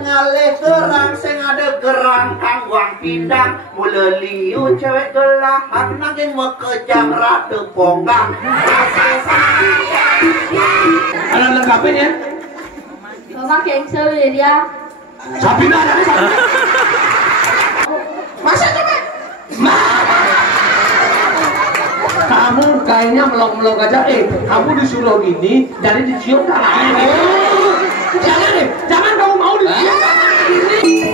ngalih gerang sing ada gerang kangguang pindang mula liu cewek gelahan nanging mekejang ratu ponggang ada lengkapin ya Mama cancel ya dia. Sabina ada nih masa coba kamu kayaknya melong-melong aja kamu disuruh gini jadi dicium tangannya jangan deh jangan kamu mau dicium tangannya gini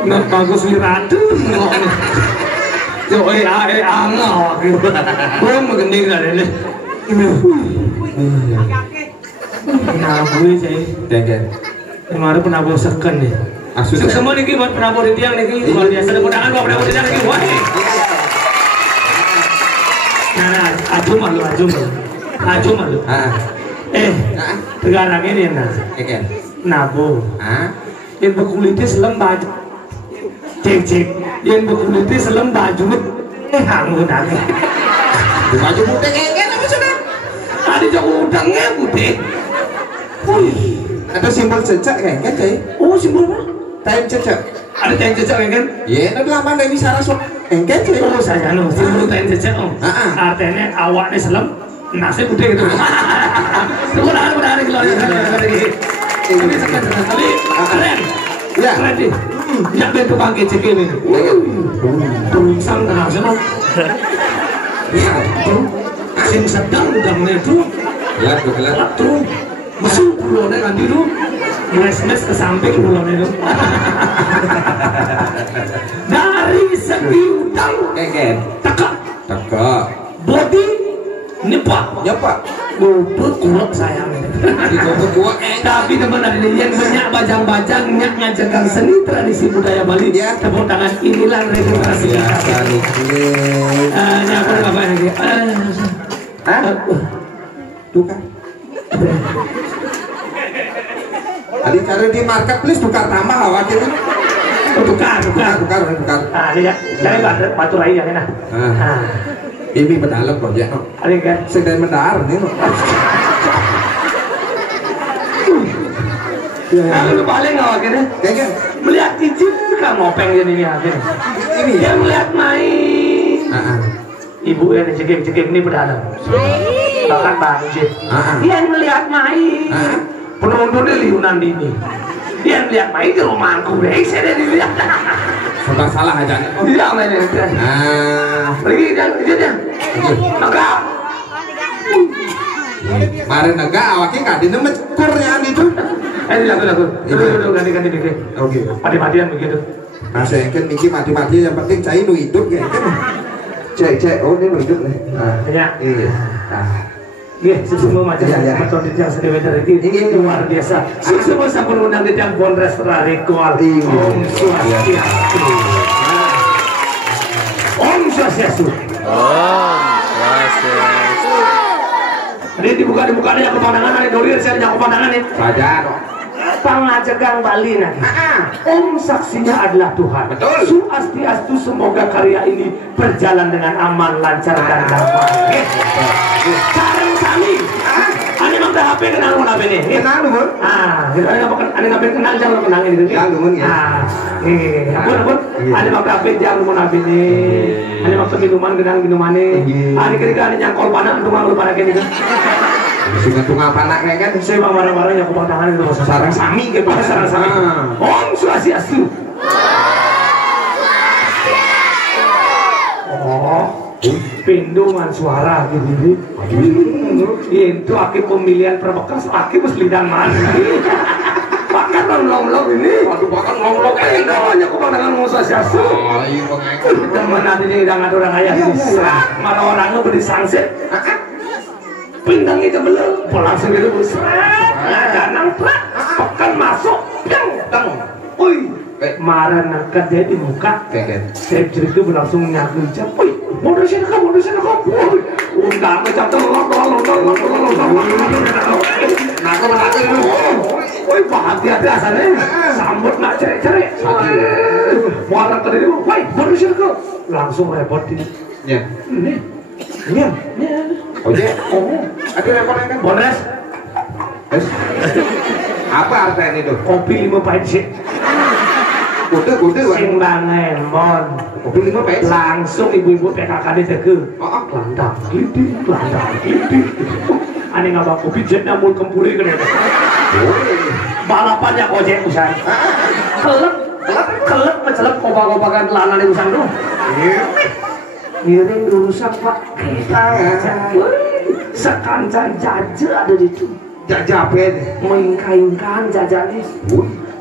Nggak bagus wiratu yo angau gue mengending gak deh nah gue sih kemarin pernah bosekan nih semua nih buat penabur di tiang nih luar biasa ada undangan buat penabur di tiang nih wah nah aju malu sekarang ini nah nabu yang berkulitnya selem baju cek yang berkulitnya selem baju hangun aja baju putih kayak apa sudah ada jago udangnya putih ada simbol cecak kayak sih oh simbol apa? time cecak ada time cecak kan? iya itu lama dari saraswat engket sih oh saya simbol time cecak artinya awaknya selem nasi putih gitu mudah-mudahan keluar ini sekali keren ya keren nih ya bentuk bangkit cek ini tulisan nasional ya sing sedang udah menuju gelap tuh masuk pulaunya nanti tuh mes ke samping pulaunya tuh dari segi utang teka body nyepak bubuk kuat sayang tapi teman ada yang banyak bajang-bajang nyak ngajarkan seni tradisi budaya Bali tepuk tangan inilah regenerasi apa lagi tukar tadi cari di marketplace tukar nama khawatir tukar ya cari batu rai ya enak ini mendalam kok ya ada kan sedang mendalam nih lu paling nggak akhirnya melihat cicit kan ngopeng jadinya akhirnya ini dia melihat main ibu yang cekik ini berdalam bahkan banjir dia melihat main penontonnya liunan dini dia melihat main di rumahku deh saya dilihat sudah salah aja dia main pergi dia negak mari negak awaknya kak dina mekurnya itu lagu ganti dikit oke mati-matian begitu saya kan mikir mati-matian yang penting saya itu hidup ya kan cek oh ini hidup nih ya iya semua macam macam yang sedih dari ini luar biasa semua sampun undang di yang Polres Rarikual Om Swastiastu Om Swastiastu ini dibuka yang pemandangan ada dorir saya yang pemandangan nih saja Pangajagang Bali nanti Om saksinya adalah Tuhan betul Swastiastu semoga karya ini berjalan dengan aman lancar dan damai sareng sami ane mang HP kenal mun HP nih kenal mun ane ngapain kenal jangan kenal ini ya mun ya ampun ane mang HP jangan mun HP nih ane mang minuman kenal minumane ane kira ane nyangkol panah tukang lu pada kene sehingga tunggal panak kan saya bang marah-marah yang kupang tangan itu sarang sami gitu sarang sami Om Swastiastu pindungan suara gitu itu akib pemilihan perbekas akib selidang mana bahkan long ini bahkan long ini namanya kupang tangan Om Swastiastu teman nanti ini udah ngatur orang ayah mana orangnya beri sangsit pindang itu belum langsung gitu busra danang prak pekan masuk yang wih marah nangkat dia di muka saya cerita berlangsung nyaku jam wih mundur sini kau udah macam tolong wih bahagia biasanya sambut nak cerai marah tadi wih mundur sini kau langsung repot ini Aduh repotnya kan Bonres apa artinya itu? kopi 5 pahit sih Kudu sing bangen mon kopi 5 pahit langsung ibu-ibu PKK di tege landang gidi aneh ngabak kopi jet namun kempuri kan ya balapannya ojek usang kelep mencelep kopak-kopakan telangan usang tuh ngiring urusan pak kita sekancan jaja ada di situ jajapen mengkainkan jajanya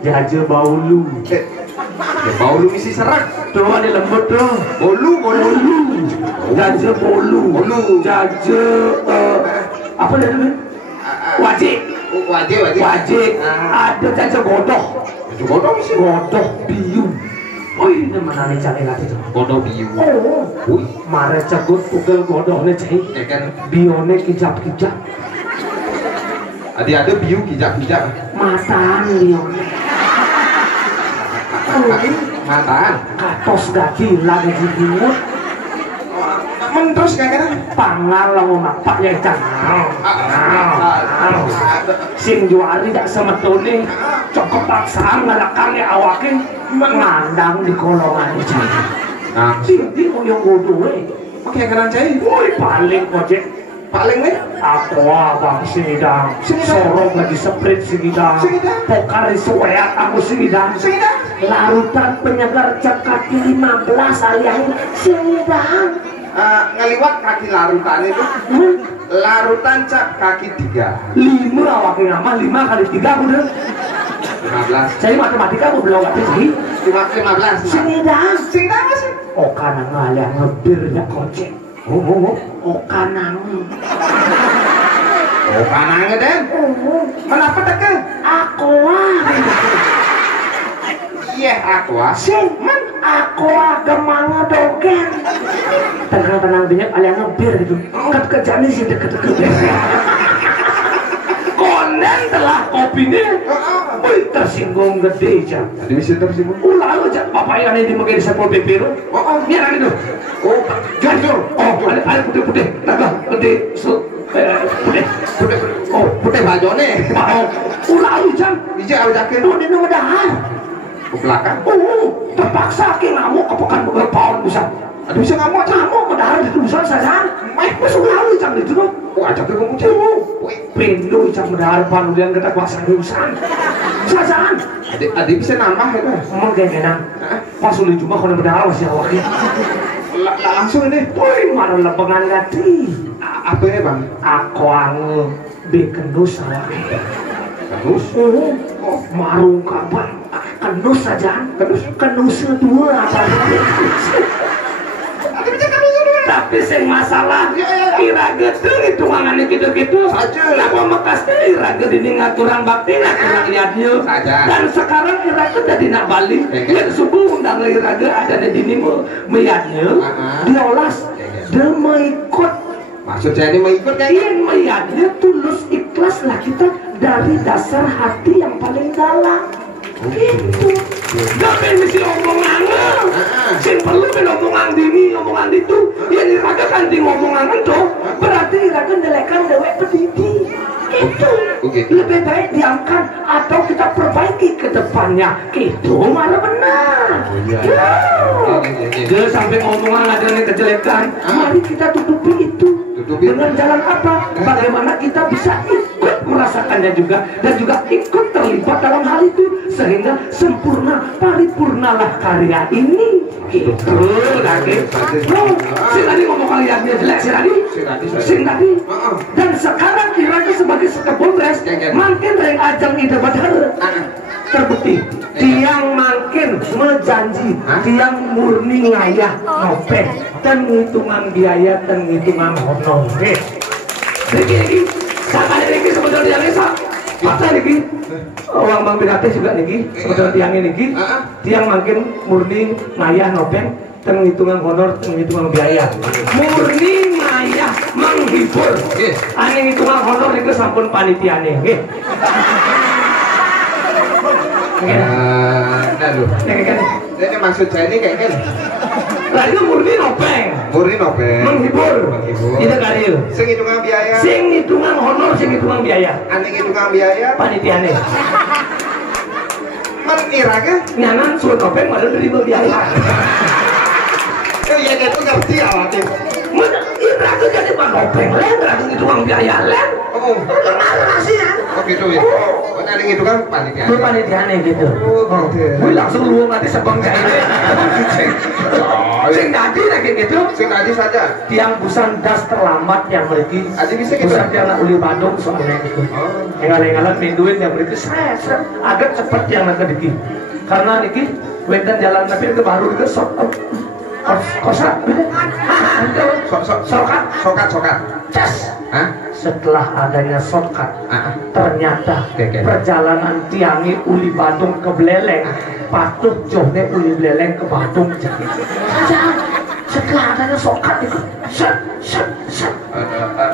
jaja baulu baulu isi serak tuh ada lembut tuh bolu jaja bolu jaja apa namanya wajib ada jaja godoh biu wih ini mana nih cari lagi tuh godoh biu mare cagut pukul godohnya cai bione kijap ada biu kijap mataan bione mataan katos gaki lagi dimut terus kayak pangal lawan apa yang canal sing juari tak semetone cukup paksaan ngalakannya awakin mengandang di kolongan itu sini yang godoh oke keren cai woi paling ojek paling nih aku abang sinidang sorong lagi sprint sinidang pokari suweat aku sinidang larutan penyegar cap kaki 15 alias sinidang ngeliwat kaki larutan itu larutan cap kaki 3 5 awaknya nama 5 kali 3 udah 15 jadi matematika aku belum ngerti sih 15 sinidang apa sih okana ngalah ngebir ya kocek okana den kenapa teke iya aqua sing aqua gemang dogen tenang banyak alias ngebir gitu kerjaan sih deket-deket konen telah kopinya wih tersinggung gede jam jadi bisa tersinggung lalu jam apa yang ini dimegin sepul pipiru biar itu jujur ada putih-putih naga gede putih bajone lalu jam bisa ajakin tuh di nomor dahar ke belakang terpaksa ke ngamuk kepekan beberapa tahun bisa aduh bisa ngamuk ke dahar itu bisa saja masuk lalu jam itu tuh ajaknya kamu cewek pindu jam dahar panulian kita kuasa urusan saja adik bisa nambah ya emang kayak enak pas udah cuma kalau berdahar masih awaknya langsung ini woi marah lepengan gati apa ya bang aku ange bikenus awaknya kenus marung kapan kenus saja kenus dua apa tapi sing masalah kira gitu hitungannya gitu-gitu kenapa mekasnya iraga dini ngaturang bakti ngaturang liatnya dan sekarang iraga jadi nak balik yang subuh undang iraga ada di dini meyatnya diolas dia mengikut maksud saya ini mengikut ingin meyatnya tulus ikhlas lah kita dari dasar hati yang paling dalam gitu gak mesti omongan sing perlu omongan dini omongan itu ya iraga kan di omongan itu berarti iraga nelekan dewek pedidi itu lebih baik diamkan atau kita perbaiki ke depannya gitu malah benar dia sampai omongan ada yang kejelekan mari kita tutupi itu dengan jalan apa bagaimana kita bisa ikut merasakannya juga dan juga ikut terlibat dalam hal itu sehingga sempurna paripurnalah karya ini gitu lagi si tadi ngomong kaliannya jelek si tadi dan sekarang kira-kira sebagai sekepolres makin reng ajang ide badar terbukti tiang makin menjanji tiang murni ngayah ngopek dan ngitungan biaya dan ngitungan honor jadi sampai ini sebetulnya bisa Fakta niki, orang Bang Binate juga niki, sebetulnya tiangnya niki, tiang makin murni ngayah nopeng, teng hitungan honor, teng hitungan biaya. Murni ngayah menghibur. Ane hitungan honor itu sampun panitiane. Aduh. Ini maksud saya ini kayak kan? Lah itu murni nopeng. Murni nopeng. Menghibur. Tidak karil. Sing hitungan biaya. Sing hitungan honor, sing hitungan biaya. Aneh hitungan biaya. Panitiane. Meniranya? Nyanan suruh nopeng malah nerima biaya. Iya itu ngerti awalnya. Mana Indra tuh jadi pan nopeng len, berarti hitungan biaya len. Oh. Kenal sih ya? Oh gitu ya. Oh nanti gitu kan panitia. Itu panitiane gitu. Oh gitu. Wih langsung luang nanti sebang cairnya. Sing tadi lagi gitu. Sing tadi saja. Tiang busan das terlambat yang mereka. Aji bisa gitu. Busan tiang nak uli Bandung soalnya gitu. Enggak minduin yang mereka seret agak cepat yang nak kediki. Karena niki wedan jalan tapi itu baru itu kosak. Sokat. Cas. Hah? Setelah adanya shortcut, ternyata perjalanan tiangi uli Bandung ke Beleleng, patuh johnya uli Beleleng ke Bandung. Setelah adanya shortcut itu,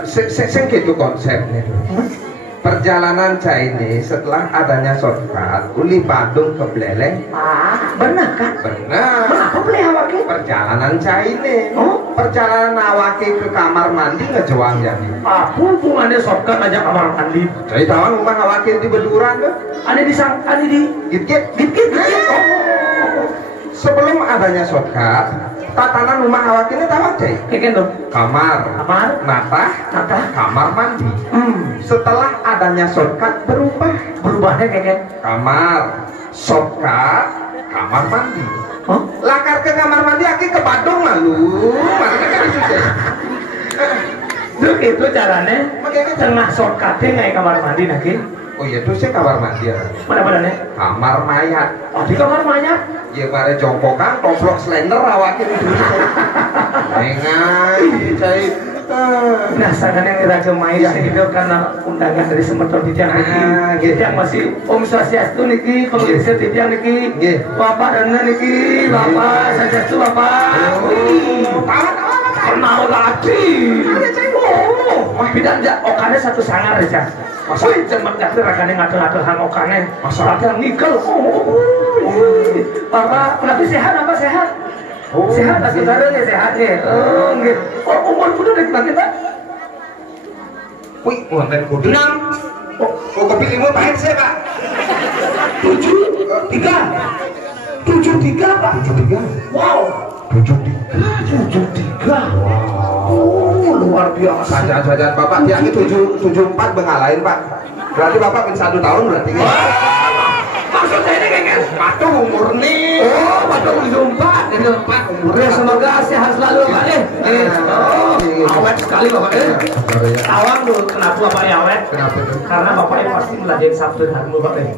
Sing gitu konsepnya. Perjalanan ini setelah adanya shortcut uli Bandung ke Beleleng. Benar kan? Benar. Apa beli awake? Perjalanan ini. Oh? Perjalanan awake ke kamar mandi ngejuang jadi. Apa hubungannya shortcut aja kamar mandi? Jadi tahu rumah awake di beduran tuh. Ada di Git. Oh. Sebelum adanya shortcut, tatanan rumah awake ini tahu aja. Kayak dong. Kamar, natah, kamar mandi. Setelah adanya shortcut Berubahnya kayak kamar, shortcut, kamar mandi. oh? Lakar ke kamar mandi aki ke Bandung lalu. Makanya kan susah. Duk itu caranya tengah shortcutnya nggak kamar mandi lagi. Oh iya tuh saya kamar mandi ya. Mana nih? Kamar mayat. Oh di kamar mayat? Ya bare jongkokan, toplok slender awakin itu. Engai, cai. Nah, sekarang yang Raja Main itu karena undangan dari Semeton Titiang niki, Titiang masih Om Swastiastu niki, pemirsa Titiang niki, Bapak Dana niki, Bapak Swastiastu Bapak. Kenal lagi. Oh, bidang okane satu sangar aja. Wih, cemat jakti rakane ngatur-ngatur hang okane. Masalah nikel. Bapak, kenapa sehat? Apa sehat? Sehat lah saudaranya sehatnya. Gitu. Umur kudu udah kita. Wih, wonten kudu. 6. Oh, kopi limo pahit saya, Pak. 73, Pak. 73. Wow. 73. Wow. Luar biasa. Saja Bapak tiang 74 bengalain, Pak. Berarti Bapak pun 1 tahun berarti. Maksudnya ini kayak patuh umur nih. Oh, patuh 74 umurnya. Semoga sehat selalu Pak deh. Awet sekali Bapak deh. Awang tuh kenapa Bapak ya awet? Kenapa tuh? Karena Bapak yang pasti meladeni Sabtu Dharma Bapak deh.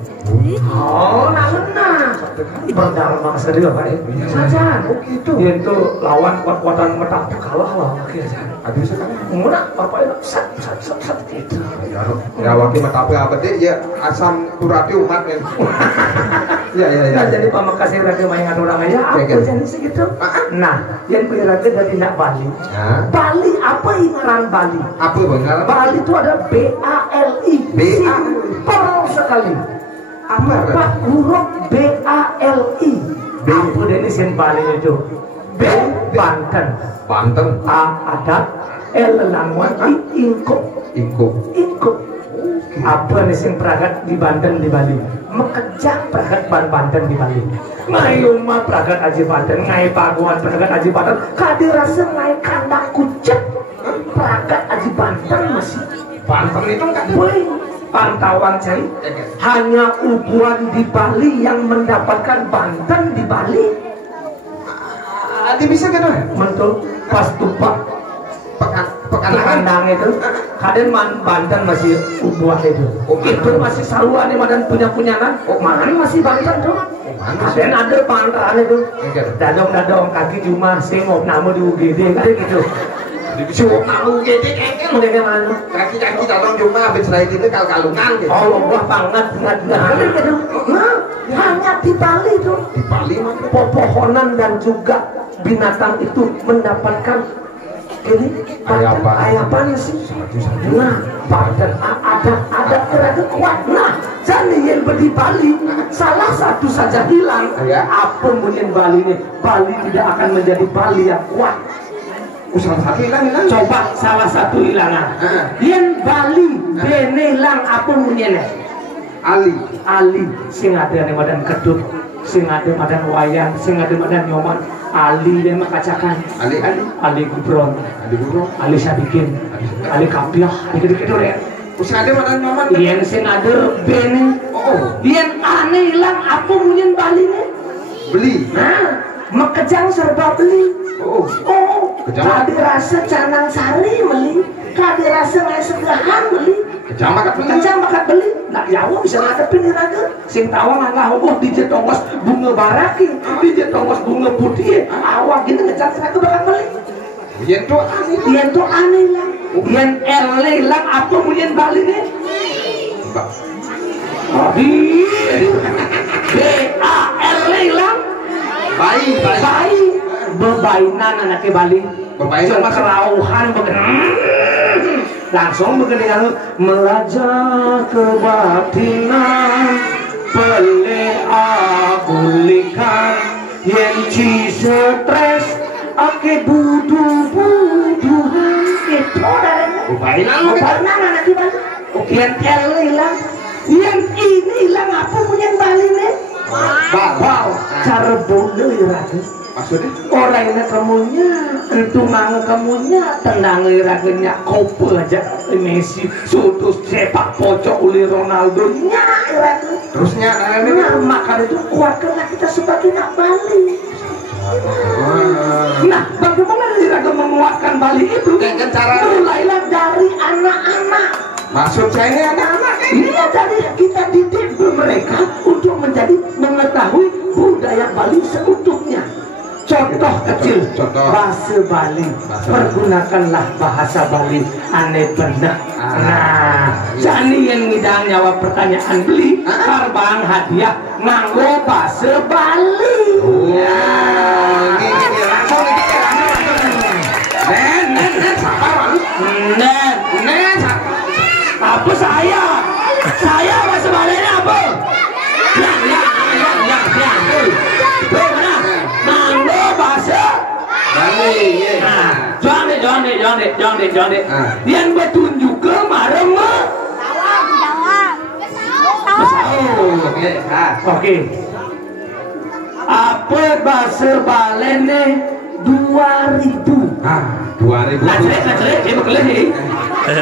Oh, nah. Berdharma sekali Bapak deh. Saja. Oh gitu. Dia itu lawan kuat-kuatan metak kalah lah akhirnya. Aduh sekali. Mudah Bapak itu sat itu. Ya wakil matape apa deh ya asam turati umat men. Ya. Jadi pamakasih raga mayangan orang aja apa jadi segitu. Nah, yang raga dari nak Bali. Bali apa ngaran Bali? Apa ngaran? Bali itu ada BALI. Simpel sekali. Apa huruf BALI? Apa dari sin Bali itu? B Banten. A adat. L Languan. I ingkuk. Apa nih sing pragat di Banten di Bali? Mekejak pragat Banten di Bali. Ngai rumah pragat Aji Banten, ngai paguan pragat Aji Banten. Kadi rasa ngai kandang kucek pragat Aji Banten masih. Banten itu kan boleh. Pantauan saya hanya ubuan di Bali yang mendapatkan Banten di Bali. Ada bisa kan? Mentul pas tupak pekan kandang itu kadang Banten masih ubuah itu. Itu masih saluan yang madan punya-punyanan. Mana masih Banten tuh? Kadang ada pantaran itu. Dadong kaki cuma singop nama di UGD kayak gitu. Disuruh malu gede kengkel ngene mana. Kaki-kaki datang cuma habis serai itu kal-kalungan gitu. Allah banget hanya di Bali tuh. Di Bali mah pepohonan dan juga binatang itu mendapatkan ini ayapan sih. Nah, ada keraga kuat. Nah, jadi yang di Bali salah satu saja hilang. Apa mungkin Bali ini? Bali tidak akan menjadi Bali yang kuat. Salah satu hilang. Coba salah satu hilang. Yang Bali benelang apa mungkin? Ali sing ada yang badan kedut, sing ada badan wayang, sing ada badan nyoman. Ali dia makacakan. Ali Gubron, Ali Sadikin, Ali Kapiah, dikit-dikit ya. Sing ada badan nyoman. Yang sing ada bene. Yang aneh hilang apa mungkin Bali nih? Beli. Nah, makejang serba beli. Kadi rasa canang sari beli, kadi rasa ngai segahan beli. Kejam bakat beli. Nah, yawa bisa ngadepin iraga. Sing tawa ngangah di jetongos bunga baraki, di jetongos bunga putih. Awak gitu ngejam iraga bakat beli. Yen tuh aneh lah. Yen ele lang apa mungkin Bali nih? B-A-L-E lang. Bayi. Bebainan anaknya Bali. Cuma kerauhan langsung begini melajah kebatinan pele agulikan yang ci stres ake buduhan itu bebainan anaknya Bali. Yang hilang yang ini hilang apa punya Bali nih? Bau cara bodoh iraga. Maksudnya? Orangnya kamunya, itu manga kamunya, tenang iraganya kopo aja Messi, sutus sepak pojok uli Ronaldo nya iraga. Terusnya nah, maka itu kuatkanlah kita sebagai anak Bali. Nah, bagaimana iraga menguatkan Bali itu? Dengan cara mulailah dari anak-anak. Maksud saya anak-anak iya dari kita didik mereka untuk menjadi mengetahui budaya Bali seutuhnya. Contoh kecil, bahasa Bali. Pergunakanlah bahasa Bali. Aneh benar. Nah, jadi yang ngidang nyawa pertanyaan beli karbang hadiah nganggo bahasa Bali. Apa saya bahasa Balinya apa? Nganggo bahasa Bali. Jangan. Yang bertunjuk ke marem Oke. Apa bahasa Balinya 2000? 2000. Saya berkelahi. 2000.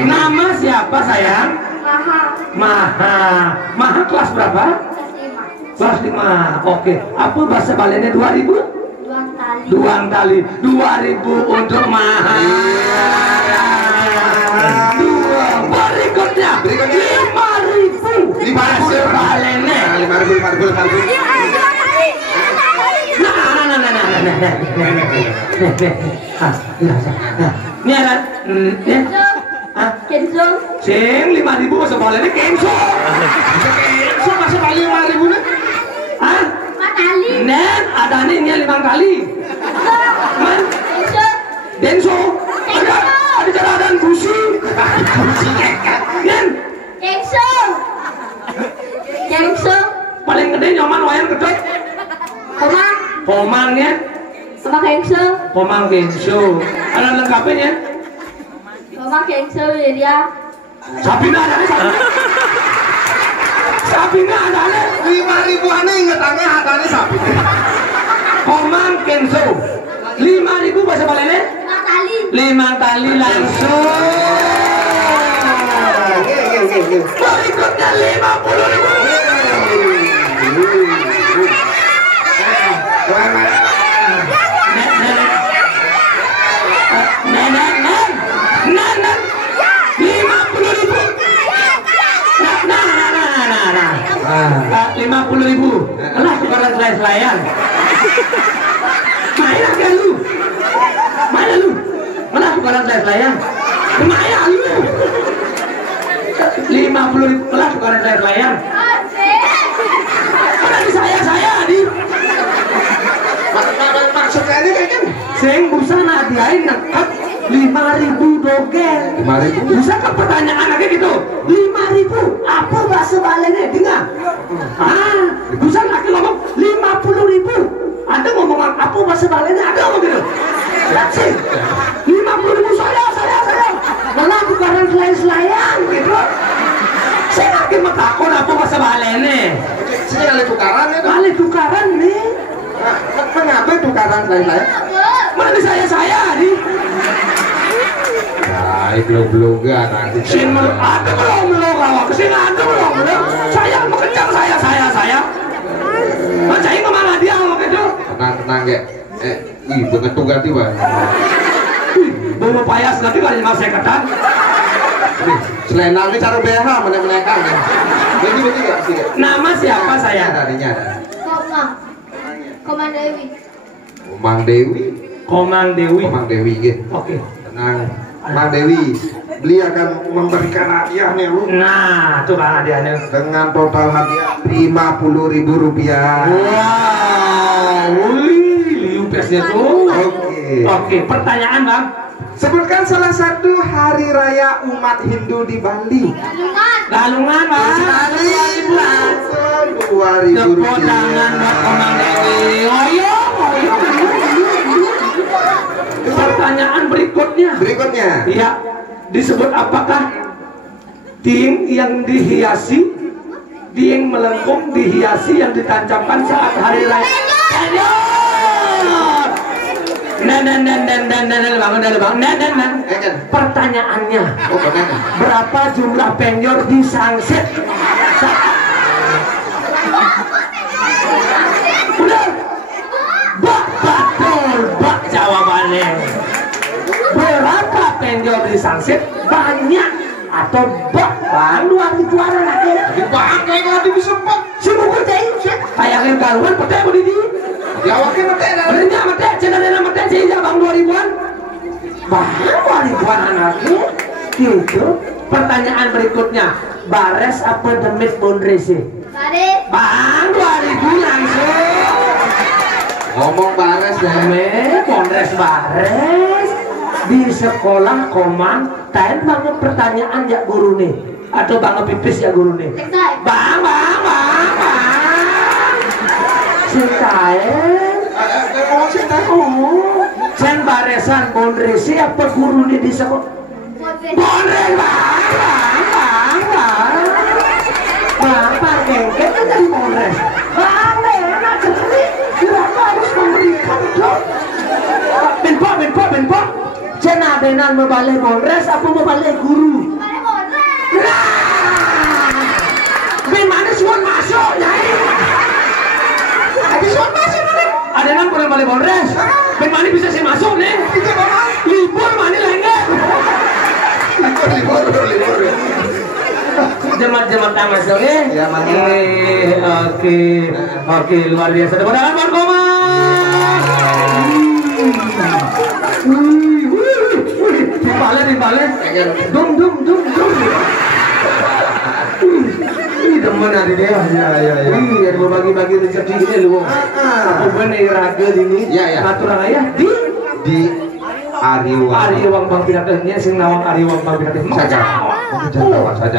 Nama siapa sayang? Maha kelas berapa? Kelas 5. Oke. Apa bahasa Balinya 2000? Duang tali 2000 untuk Maha. Berikutnya 5.000 bahasa Balinya. 5.000. Ini ada Kenzo. Sing 5.000 bahasa Balinya Kenzo. Kenzo bahasa Bali 5.000 nih. Hah? Matali. Nen ada nih 5 kali. Man? Denso. Ada jalanan busi. Nen. Kenzo. Paling gede nyoman wayang gedek. Pomang ya. Sama Kenzo. Pomang Kenzo. Ada lengkapnya. Sama Kenzo ya. Sabina ada nih. Sabina ada nih. 5.000 aneh ingetannya hatanya Sabina. Pomang Kenzo. 5.000 bahasa Balinya? 5 kali langsung. Berikutnya 50.000. Nenek 50.000. Alah tukaran selai-selayan. Main aja lu. Mana lu? Mana tukaran selai-selayan? Lumayan lu. 50.000 lah tukaran selai-selayan. Mana di saya di. Maksudnya ini kayak kan? Sing busana diain nekat 5.000 dogel. 5.000? Bisa ke pertanyaan lagi gitu. 5.000 apa bahasa balennya dengar? Busan laki ngomong 50.000. Ada ngomong apa bahasa balennya? Ada ngomong gitu. Lihat sih. 50.000 saya. Malah tukaran selayan gitu. Saya lagi matakon apa bahasa balennya. Saya kali tukaran ya. Kali tukaran nih. Mengapa tukaran lain-lain? Mana di saya di. Baik belum gak nanti. Sin ada belum kalau kesini ada belum. Saya mau kencang saya. Saya kemana dia mau gitu? Tenang ya. Banget tuh ganti bang. Bawa payas nanti kali mas saya ketan. Selain nanti cara BH menekan kan. Begitu ya. Nama siapa saya? Darinya. Komang Dewi. Komang Dewi gitu. Oke. Tenang. Mang Dewi, beli akan memberikan hadiah nih lu. Nah, itu kan hadiahnya. Dengan total hadiah 50.000 rupiah. Wow, wih, liupesnya tuh. Oke, pertanyaan bang. Sebutkan salah satu hari raya umat Hindu di Bali. Galungan bang. Langsung 2.000 Tepuk rupiah. tangan buat Komang Dewi. Ayo. Pertanyaan berikutnya. Iya, disebut apakah ting yang dihiasi, ting melengkung dihiasi yang ditancapkan saat hari raya? Bang. Pertanyaannya, berapa jumlah penyor di Sangsit? Udah, betul, jawabannya. Berapa penjol di Sangsit? Banyak atau bang 2.000 orang lagi? Bang kayak nggak bisa pak. Semua kerjain sih. Kayaknya galuan pete mau di. Jawabnya mati. Benernya mati, cendernya mati sih bang 2.000-an. Bang 2.000-an lagi. Gitu. Pertanyaan berikutnya, bares apa demit bondresi? Bares. Bang 2.000 langsung. Ngomong bares ya. Bondres bares. Di sekolah Komang tain banget pertanyaan ya guru nih atau banget pipis ya guru nih bang sen baresan bondresi apa guru nih di sekolah bondres bang kengket kan dari bondres bang enak sekali kenapa harus memberikan dong benpok cina denan membalik bondres apa membalik guru? Nah, bagaimana suan masuk nyai? Ada suan masuk nih? Ada nan pernah balik bondres? Bagaimana bisa sih masuk nih? Libur mana lengket? Libur. Jemaat masuk nih? Ya mana? Oke, luar biasa. Tepuk tangan buat Komang. Dibalik. Dum. Ini demen hari dia. Ya. Iya, mau bagi-bagi rezeki ini lu. Aku bener raga ini. Ya. Aturan ayah di Ariwang Bang Pinatehnya sing nawang Ariwang Bang Pinateh. Saja.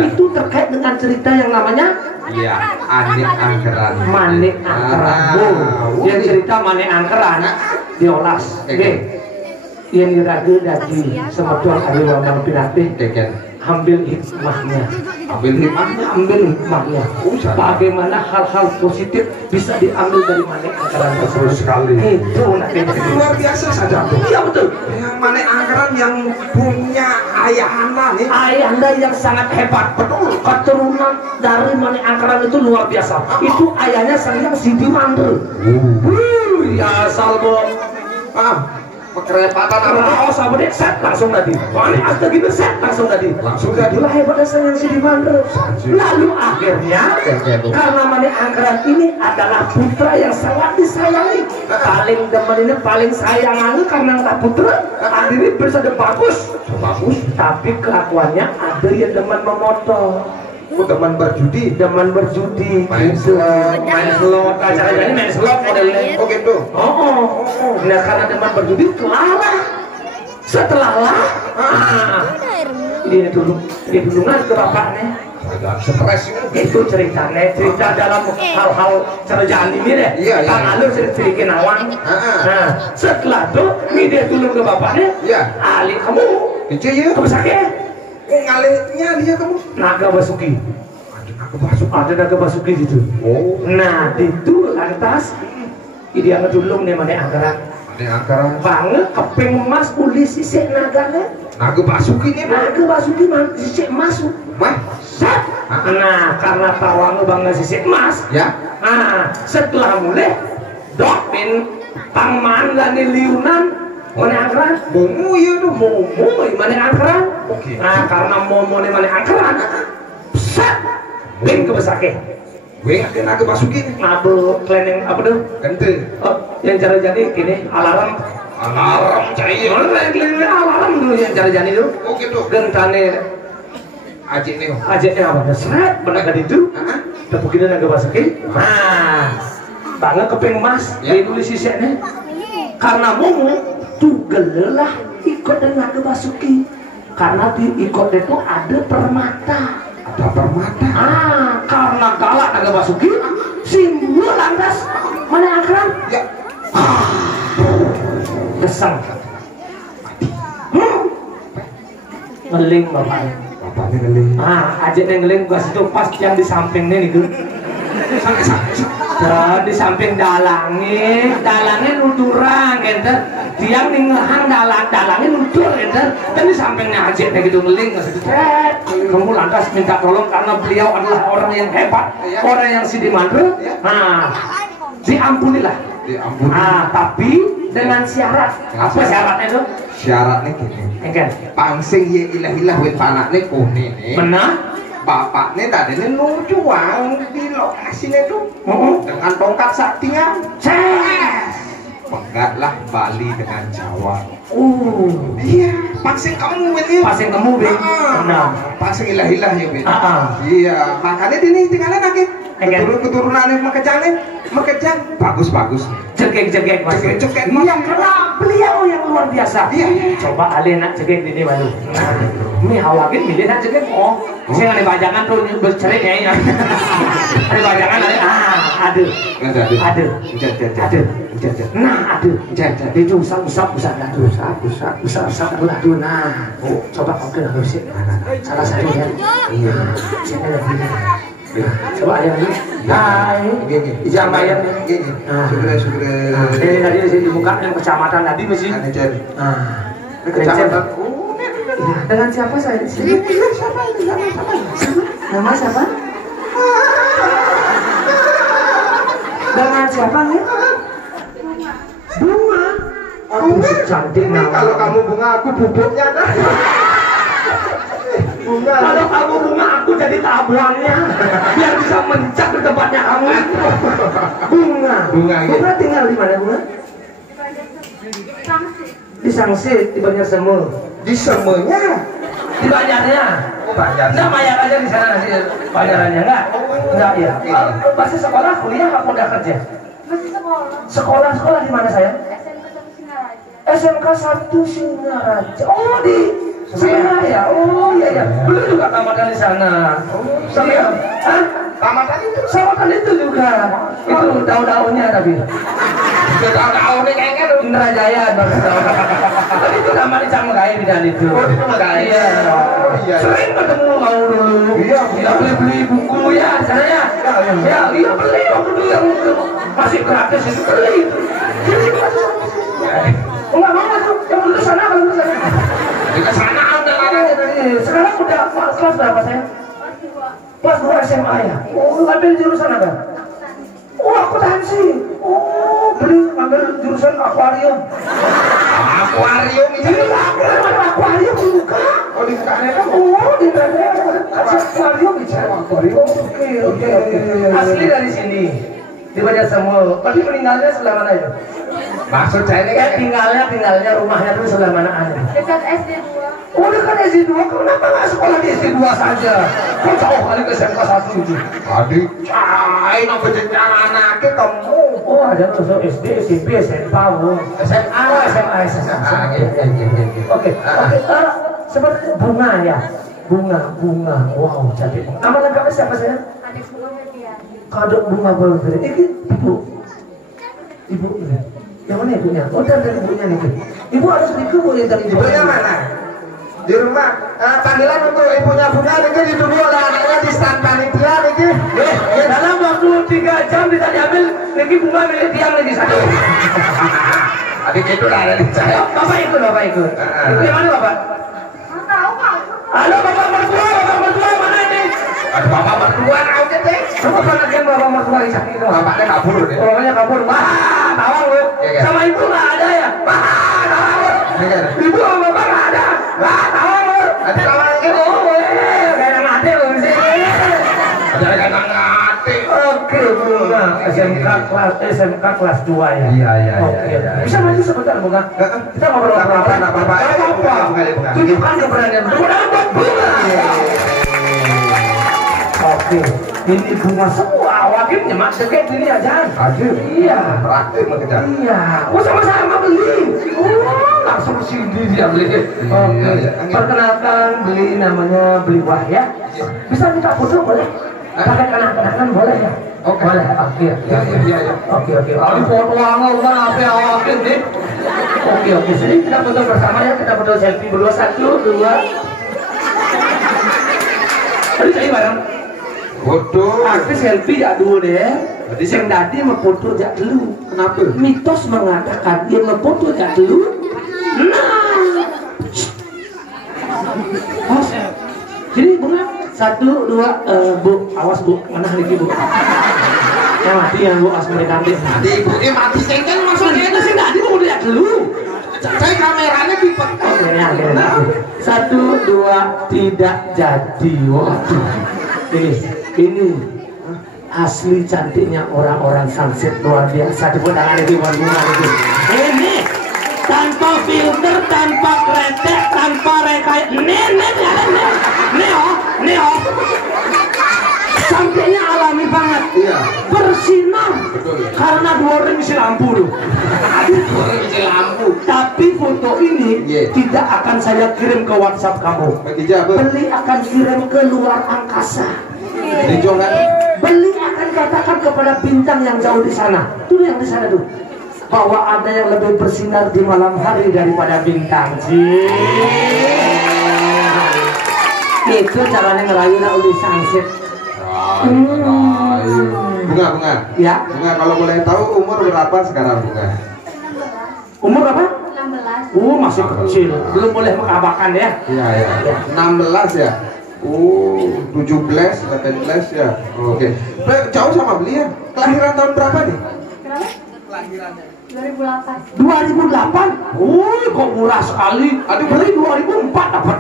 Itu terkait dengan cerita yang namanya Manik Angkeran. Manik Angkeran. Yang cerita Manik Angkeran diolas. Yang diraga dari semedon Ariwang Bang Pinateh. Ambil hikmahnya. Bagaimana hal-hal positif bisa diambil dari Manik Angkeran tersebut sekali. Itu Luar biasa saja tuh. Iya betul. Yang Manik Angkeran yang punya ayahanda nih. Ayahanda yang sangat hebat, betul. Keturunan dari Manik Angkeran itu luar biasa. Itu ayahnya sang Sidi Mandel. Ya salbo. Pekerepatan apa? Oh sama deh, set langsung tadi. Soalnya asta gitu set langsung tadi. Langsung tadi. Itulah hebatnya sayang si Dimandre. Lalu akhirnya karena Mane Angkeran ini adalah putra yang sangat disayangi. Paling demen ini paling sayangannya karena tak putra. Akhirnya bisa bagus. Bagus. Tapi kelakuannya ada yang demen memotor. Oh, teman berjudi. Demen berjudi. Main gitu. slot. Main slot. Acaranya ini main slot modelnya. Oh gitu. Oh. Nah karena demen berjudi setelah lah ini tulungan ke bapaknya. Agak stres Itu ceritanya, cerita dalam hal-hal kerjaan ini deh. Iya. Kang Alur sedikit nawang. Nah, setelah itu ini dia tulung ke bapaknya. Iya. Ali kamu Ece ya. kamu sakit? Ngalihnya dia kamu. Naga Basuki. Ada naga Basuki gitu. Oh. Nah, itu lantas dia ngedulung nih Mane Angkeran. Mane Angkeran. Banget keping emas uli sisik naganya. Naga Basuki nih. Naga Basuki sisik emas. Mah. Set. Nah, karena tawang bangga sisik emas. Ya. Nah, setelah mulai dokmin pangman dan liunan Mane Angkeran. Momo ya tuh. Momo Mane Angkeran. Oke. Nah, karena momo nih Mane Angkeran. Set. Bing ke besake. Weh, ada naga Basuki nih. Ngabu cleaning apa tuh? Kente. Oh, yang cara jadi gini alarm Cair. alarm dulu yang cara jadi itu. Oh gitu. Gentane Ajik nih. ajaknya apa? Seret benar kan itu? Tepukin naga Basuki. Nah, banget keping emas Ya. ditulis sisanya. Karena momo tuh gelelah ikut dengan naga Basuki. Karena di ikut itu ada permata. Ada permata. Karena galak naga Basuki, simbol lantas Mane Angkeran. Ya. Kesang. Ngeling bapaknya. Bapaknya ngeling. Ajaknya ngeling pas itu pas yang di sampingnya itu. Dan di samping dalangnya nuturang gitu. Dia ningahan dalangnya nutur gitu. Dan di sampingnya ajaknya gitu ngeling kamu lantas minta tolong karena beliau adalah orang yang hebat, orang yang si Dimandre. Nah, diampunilah. Diampuni. Tapi dengan syarat. Apa syaratnya itu? Syaratnya gini. Engken. Pangsing ye ilah-ilah wit panaknya kone nih. Benar? Bapaknya tadi nih nujuang di lokasinya tuh. Dengan tongkat saktinya. Pegatlah Bali dengan Jawa. Iya, pangsing kamu wit ya. Pasang kamu Bin. Nah, Pangsing ilah-ilah ya wit. iya. Makanya dini tinggalin lagi. Keturunannya mekejang bagus-bagus. Cegek Mas. Cegek. Iya, karena beliau yang luar biasa. Iya. Coba alih nak cegek di baru. Ini hawakin milih nak cegek. Saya ada bajangan tuh bercerai ya. Ada bajangan ada. Nah, ada. Itu usap pula tuh. Nah, coba kau kena harus salah satu ya. Iya. Saya lagi. Coba ayam ini. Hai. Ijam ayam ini. Ini tadi di muka yang kecamatan tadi masih. Kecamatan. Dengan siapa saya di sini? Siapa? Nama siapa? Dengan siapa nih? Bunga. Aduh, cantik nama. Kalau kamu bunga, aku bubuknya dah. Bunga. Kalau kamu bunga, aku jadi tabuannya. Biar bisa mencak di tempatnya kamu. Bunga. Bunga. Bunga tinggal di mana bunga? Di Sangsi, di Banjar Semul. Di semuanya. Di Banjarnya. Banjar. Nah, bayar aja di sana sih bayarannya enggak? Enggak ya. Masih sekolah, kuliah, apa udah kerja? Masih Sekolah di mana saya? SMK 1 Singaraja. Oh di Singaraja. Oh iya. Belum juga tamatan di sana. Sama ya? Tamatan itu. Sama itu juga. Itu daun-daunnya tapi. Daun-daunnya kayaknya Indra Jaya tapi itu nama di Canggai bidan itu. Iya. Sering ketemu mau dulu. Iya. Beli buku ya saya. Ya iya beli waktu dulu yang masih gratis itu beli itu. Enggak mau masuk. Yang dulu sana kalau dulu sana. di sana udah ada. Sekarang udah kelas berapa saya? Kelas 2 SMA ya. Oh ambil jurusan apa? Oh akuntansi. Oh beli ambil jurusan akuarium. akuarium itu. Akuarium buka. Oh di sana kan. Oh, di sana akuarium bicara akuarium. Oke. Asli dari sini. Di Banjar Semul. Tapi meninggalnya sebelah mana itu? Maksud saya ini kan Tinggalnya rumahnya tuh sebelah mana aja? Dekat SD 2. Oh, dekat SD 2. Kenapa nggak sekolah di SD 2 saja? Kok jauh kali ke SMK 1 itu? adik cai no berjenjang anaknya kamu. Oh, ada tuh SD, SMP, SMA, SMA. Oke. Seperti bunga ya. Bunga. Wow, cantik. Nama lengkapnya siapa saya? Adik bunga Median. Kado bunga berferi. Ini ibu ini. Yang mana ibunya? Oh, dari ibunya nih. Ibu harus dikubur yang tadi. Ibunya mana? Di rumah. Panggilan untuk ibunya bunga ini ditunggu oleh anaknya di stand panitia ini. Dalam waktu 3 jam bisa diambil. Lagi bunga milik tiang lagi satu. Adik itu lah ada di saya. Bapak ikut. Ibu yang mana bapak? Nggak tahu Pak. Halo bapak mertua mana ini? Aduh bapak mertua kau deh. Coba perhatian bapak mertua di sana itu. Bapaknya kabur deh. Orangnya kabur. Wah, tawang lu. Iya. Sama ibu nggak ada ya? Wah, tawang lu. Ibu sama bapak nggak ada. Wah, tawang lu. Adik kawan ini. Oh, kayak mati lu di sini. Ada kata ngati. Oke, bunga. SMK kelas 2 ya. Iya. Oke. Bisa maju sebentar bunga. Kita ngobrol apa? Apa? Tunjukkan keberanian. Bunga. Oke. Ini bunga semua. Wakilnya mak deket ini aja. Aduh. Iya. Praktik mau kejar. Iya. Oh sama-sama beli. Oh langsung sini dia beli. Oke. Perkenalkan beli Wahya. Bisa minta foto boleh? Pakai kanan boleh ya? Oke. Boleh. Oke. Iya. Oke. Di foto angel kan apa awakil nih? Oke. Jadi kita foto bersama ya. Kita foto selfie berdua. 1, 2. Tadi saya bareng. Foto. Aku selfie ya dulu deh. Jadi yang tadi mau foto jak dulu. Kenapa? Mitos mengatakan dia mau foto jak dulu. Nah. Awas. Jadi bunga 1, 2 Bu, awas Bu, mana lagi Bu? Yang mati yang Bu as mereka ambil. Di ibu ini mati cengkeng maksudnya Itu sih tadi mau lihat dulu. saya kameranya pipet. Oke, ya. 1, 2 tidak jadi. Waduh. Ini asli cantiknya orang-orang Sunset luar biasa. Tepuk tangan itu buat bunga itu. Ini tanpa filter, tanpa kretek, tanpa rekayasa. Neo. Cantiknya alami banget. Iya. Bersinar. Betul. Karena 2 ring isi lampu loh. Orang isi lampu. Tapi foto ini tidak akan saya kirim ke WhatsApp kamu. Bagi jawab. Beli akan kirim ke luar angkasa. Dijongan. Beli akan katakan kepada bintang yang jauh di sana. Tuh yang di sana tuh. Bahwa ada yang lebih bersinar di malam hari daripada bintang. Itu caranya ngerayu nak uli sunset. Bunga. Ya. Bunga kalau boleh tahu umur berapa sekarang Bunga? Umur berapa? 16. Masih kecil. Belum boleh mengkabakan ya. Iya. 16 ya. 17, 18 ya. Oke. Jauh sama beliau. Kelahiran tahun berapa nih? Kenapa? Kelahirannya 2008. 2008? Kok murah sekali. Aduh, beli 2004 dapat.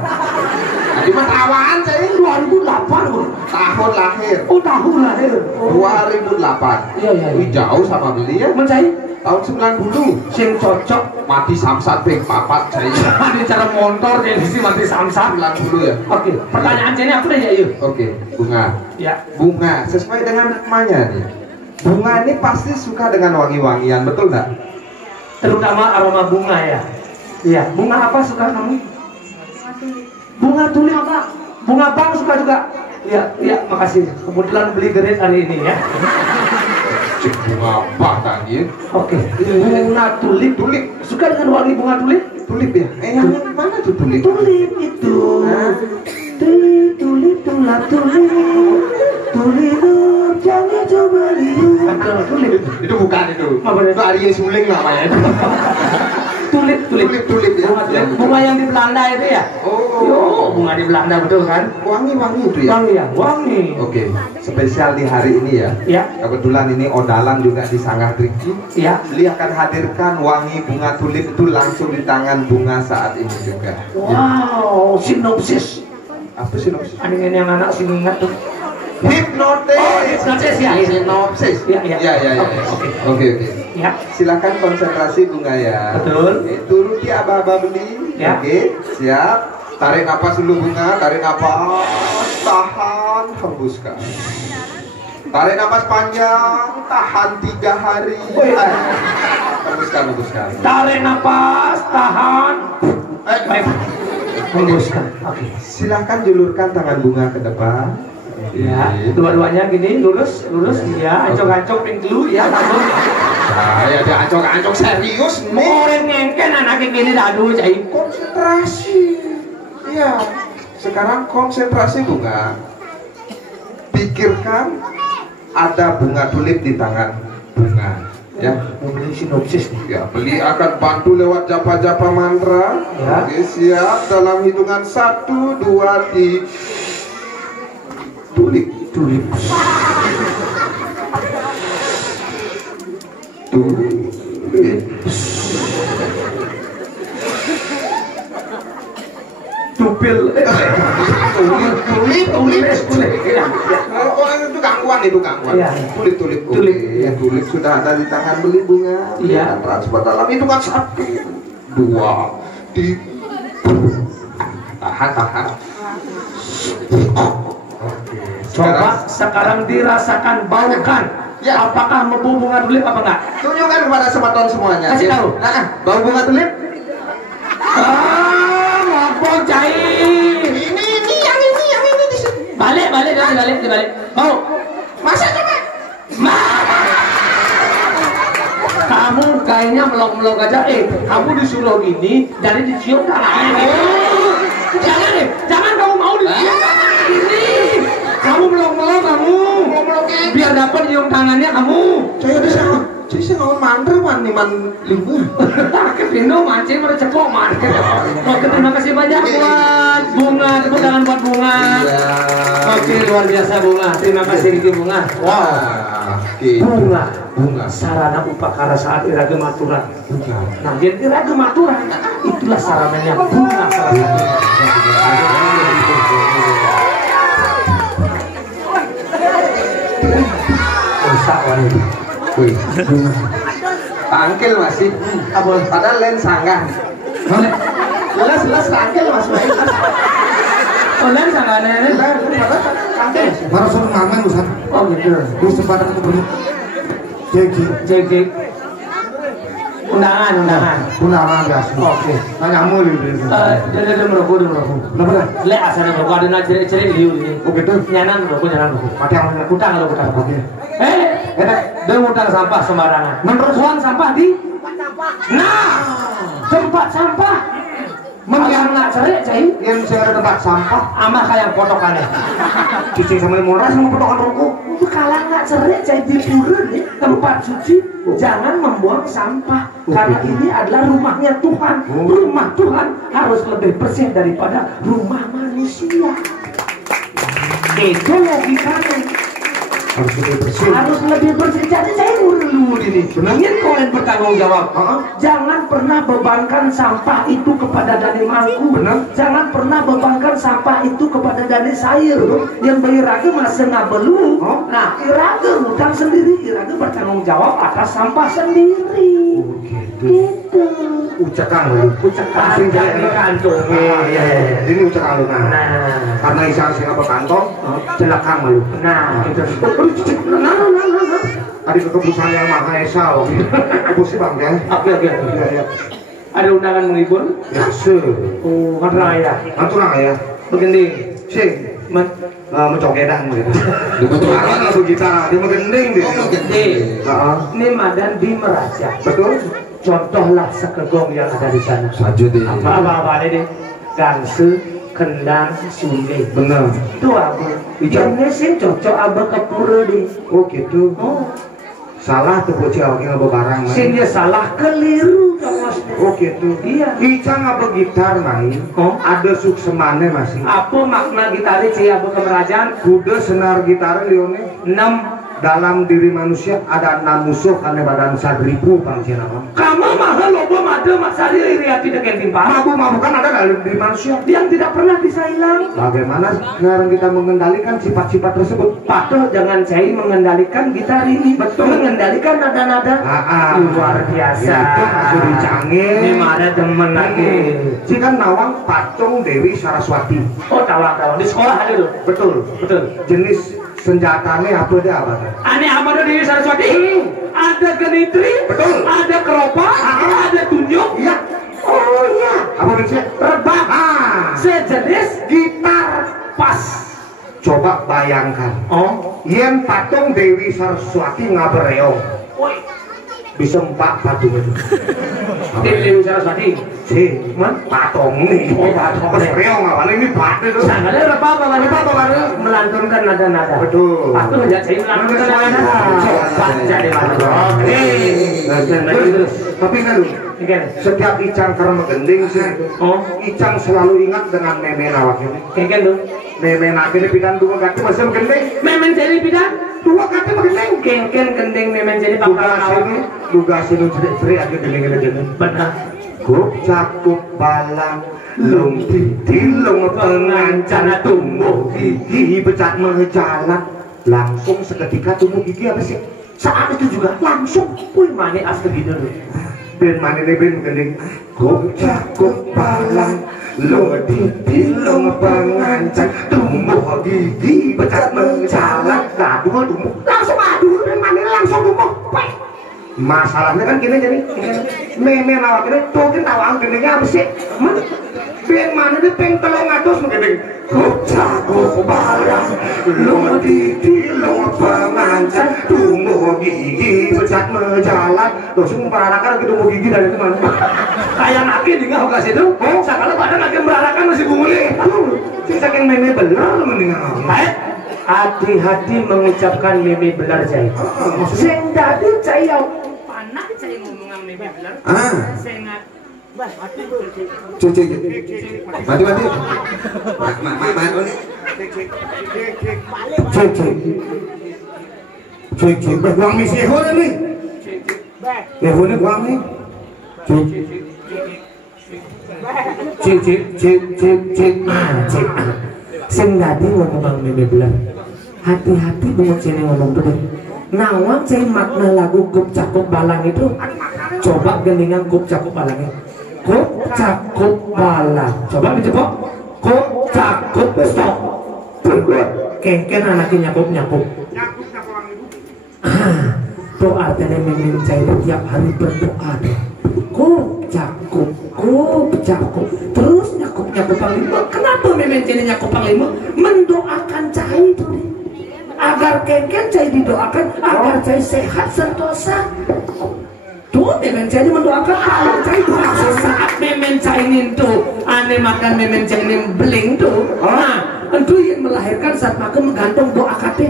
Di mana awaan saya? 2008 loh. Tahun lahir. Oh, tahun lahir. 2008. Iya. Wih, jauh sama beliau. Mencari Tahun 90. sing cocok. Mati samsat ping papat saya. Ada cara motor jadi sih mati samsat. 90 ya. Oke, pertanyaan sini apa deh ya yuk? Oke, Bunga. Ya. Bunga sesuai dengan namanya nih. Bunga ini pasti suka dengan wangi-wangian, betul nggak? Terutama aroma bunga ya. Iya, bunga apa suka kamu? Bunga tulip. Bunga bang suka juga. Iya, makasih. Kebetulan beli gerit hari ini ya. Bunga apa tadi? Oke, bunga tulip. Suka dengan wangi bunga tulip? Tulip ya? Yang mana tuh tulip? Tulip itu. Tulip, jangan coba lihat. Tulip. Itu bukan itu. Apa itu? Itu Arya Suling namanya. Tulip ya. Bunga yang di Belanda itu ya. Oh. Yo, bunga di Belanda betul kan? Wangi itu ya. Wangi ya, wangi. Oke, spesial di hari ini ya. Ya. Kebetulan ini Odalan juga di Sanggah Triki. Ya. Beliau akan hadirkan wangi bunga tulip itu langsung di tangan bunga saat ini juga. Wow, sinopsis. Apa sinopsis? Ini yang anak sini ingat tuh. Hipnotis. Oh, hipnotis ya. Sinopsis. Ya. Oke. Ya. Silakan konsentrasi bunga ya. Betul. Turuti aba-aba beli. Ya. Oke, siap. Tarik napas dulu bunga, tarik napas, tahan, hembuskan. Tarik napas panjang, tahan 3 hari. Hembuskan. Tarik napas, tahan. Baik. Hembuskan. Oke. Silakan julurkan tangan bunga ke depan. Ya, dua-duanya gini lurus ya, ancok-ancok pinglu ya, langsung. Saya ada ancok-ancok serius nih. Orang ngengken anaknya gini dadu cai. Konsentrasi. Iya. Sekarang konsentrasi bunga. Pikirkan ada bunga tulip di tangan bunga. Ya, Ini sinopsis nih. ya, beli akan bantu lewat japa-japa mantra. Ya. Oke, siap. Dalam hitungan 1, 2, 3. Tulip. Tupil. Oh, itu gangguan. Iya. Tulip. Tulip. Ya, tulip sudah ada di tangan beli bunga. Iya. Transfer dalam hitungan 1, 2, 3. Tahan. Coba sekarang dirasakan, baukan. Ya. Apakah membau bunga tulip apa enggak? Tunjukkan kepada sobat-sobat semuanya. Kasih tahu. Nah, bau bunga tulip. Ngopo cai. Ini yang ini di sini. Balik. Mau. Masa coba? Kamu kayaknya melong-melong aja. Kamu disuruh gini, jadi dicium tangannya. Jangan kamu mau dicium tangannya gini. Kamu melong-melong kamu. Biar dapat cium tangannya kamu. Saya ngomong mantra man lima. Kepindo mancing pada cepok man. Oke, terima kasih banyak buat bunga. Tepuk tangan buat bunga. Iya. Oke, luar biasa bunga. Terima kasih Riki bunga. Wah. Bunga. Sarana upakara saat iraga maturan. Nah, jadi iraga maturan itulah sarananya bunga salah satu. Rusak wanita. Tangkil masih. Apa? Padahal lain sanggah. Jelas tangkil mas. Online sanggane. Tangkil. Baru sama ngamen Ustaz. Oh gitu. Di kesempatan aku beri JG. Undangan gas. Oke. Nanya mulu gitu. Jadi merokok. Kenapa? Le asana merokok ada nak ceri liu ini. Oh gitu. Nyanan merokok. Mati yang mana? Utang. Oke. Dia ngutang sampah sembarangan. Menurut sampah di? Nah, tempat sampah. Yang nak cerai, cai? Yang saya ada tempat sampah. Amah kayak potokannya. Cuci sama murah sama potongan rokok. Kalau nggak cerai, cai di pura nih tempat suci. Jangan membuang sampah. Karena ini adalah rumahnya Tuhan. Rumah Tuhan harus lebih bersih daripada rumah manusia. Itu logikanya. Harus lebih bersih. Jadi saya dulu ini. Ingin kalian bertanggung jawab. Jangan pernah bebankan sampah itu kepada Dani Mangku. Jangan pernah bebankan sampah itu kepada Dani Sair. Yang beriraga masih ngabelu. Nah, iraga hutang sendiri. Iraga bertanggung jawab atas sampah sendiri. Gitu. Ucakan lu. Jadi kantong. Ini ucakan lu. Nah, karena isang singa ke kantong, celakang malu. Nah, itu. Ada kekebusan yang Maha Esa, kebus bang ya. Oke. Iya. Ada undangan menghibur? Ya Oh, kan raya. Anturang ya. Begini. Sing, mencokedan gitu. Apa begitu? Dia menggending dia. Gede. Ini Madan di Meraja. Betul. Contohlah sekegong yang ada di sana. Saja deh. Apa deh? Gangse, kendang, sule. Benar. Itu apa? Ini sih cocok abah ke pura deh. Oh gitu. Oh. Salah tuh bocil wakil barang. Sehingga salah keliru Mas. Oh gitu. Iya. Ica ngapa gitar main? Oh. Ada suksemane masih. Apa makna gitar cia apa kemerajaan? Kuda senar gitar lione. 6. Dalam diri manusia ada 6 musuh karena badan 1.000 pangcina. Kamu mahal loba made masari iriati deken timpa. Mabuk-mabukan ada dalam diri manusia Yang tidak pernah bisa hilang. bagaimana sekarang kita mengendalikan sifat-sifat tersebut? Patuh jangan cai mengendalikan gitar ini. Betul. Mengendalikan nada-nada. Luar biasa. Itu masih dicanggih. Ini ada temen lagi. Jika nawang patung Dewi Saraswati. Oh tawang-tawang di sekolah ada tuh. Betul. Jenis senjatanya apa dia apa? Aneh apa di Saraswati? Ada genitri. Betul. Ada keropak. Ada tunjuk. Iya. Oh iya. Apa maksudnya? Rebab. Sejenis Gitar. pas. Coba bayangkan. Oh. Yen patung Dewi Saraswati ngabereong. Woi. Bisa 4 patung itu. Dewi Saraswati. Si, patung nih. Oh, patung. Pas reong awalnya ini patung itu. Sangatnya rebab baru melantunkan nada-nada. Betul. Patuh aja saya melantunkan nada-nada. Coba jadi mana? Oke. Tapi kan setiap Icang karena gending sih. Oh. Icang selalu ingat dengan meme awaknya. Kengken dong. Meme nakini pidan 2 kaki masih gending. Memen jadi bidan. 2 kaki gending. Kengken gending memen jadi pangkalan awak. Duga sini seri aja gending. Benar. Kup cakup balang lung tilung pengancana tumbuh gigi becat mengejalan langsung seketika tumbuh gigi apa sih saat itu juga langsung Wih mani as begitu dulu. ben mani deh ben gending kup cakup balang lung tilung pengancana tumbuh gigi becat mengejalan tumbuh langsung aduh ben mani langsung tumbuh masalahnya kan gini jadi meme nawak ini tuh kan tawang gendingnya apa sih biar mana dia peng telung atus menggending kucaku barang lu didi lu pengancan tumbuh gigi becat menjalan tuh semua peranakan lagi tumbuh gigi dari itu mana Kayak naki di nggak kasih itu. Sekali badan naki berarakan masih gunguli. saking meme bener mendingan Hati-hati mengucapkan meme benar jai. Sing dadi cai panak cai ngomongan meme benar. Sing cuci mati cuci uang misi hone nih hone uang nih cik sing dadi ngomong meme benar. Hati-hati dengan cene ngomong tuh. Nawang cai makna lagu kup cakup balang itu. Coba gendingan kup cakup balangnya. Kup cakup balang. Coba dicoba. Kup cakup stop. Kengken anaknya nyakup. Tuh artinya memin cai tiap hari berdoa. Kup cakup. Terus nyakup panglima. Kenapa memin cai nyakup panglima? Mendoakan cai itu. Agar kengken cai didoakan agar cai sehat sentosa. Tuh memen cai mendoakan kalau cai saat memen cai itu aneh makan memen cai beling tuh. Nah itu yang melahirkan saat makan menggantung doa kate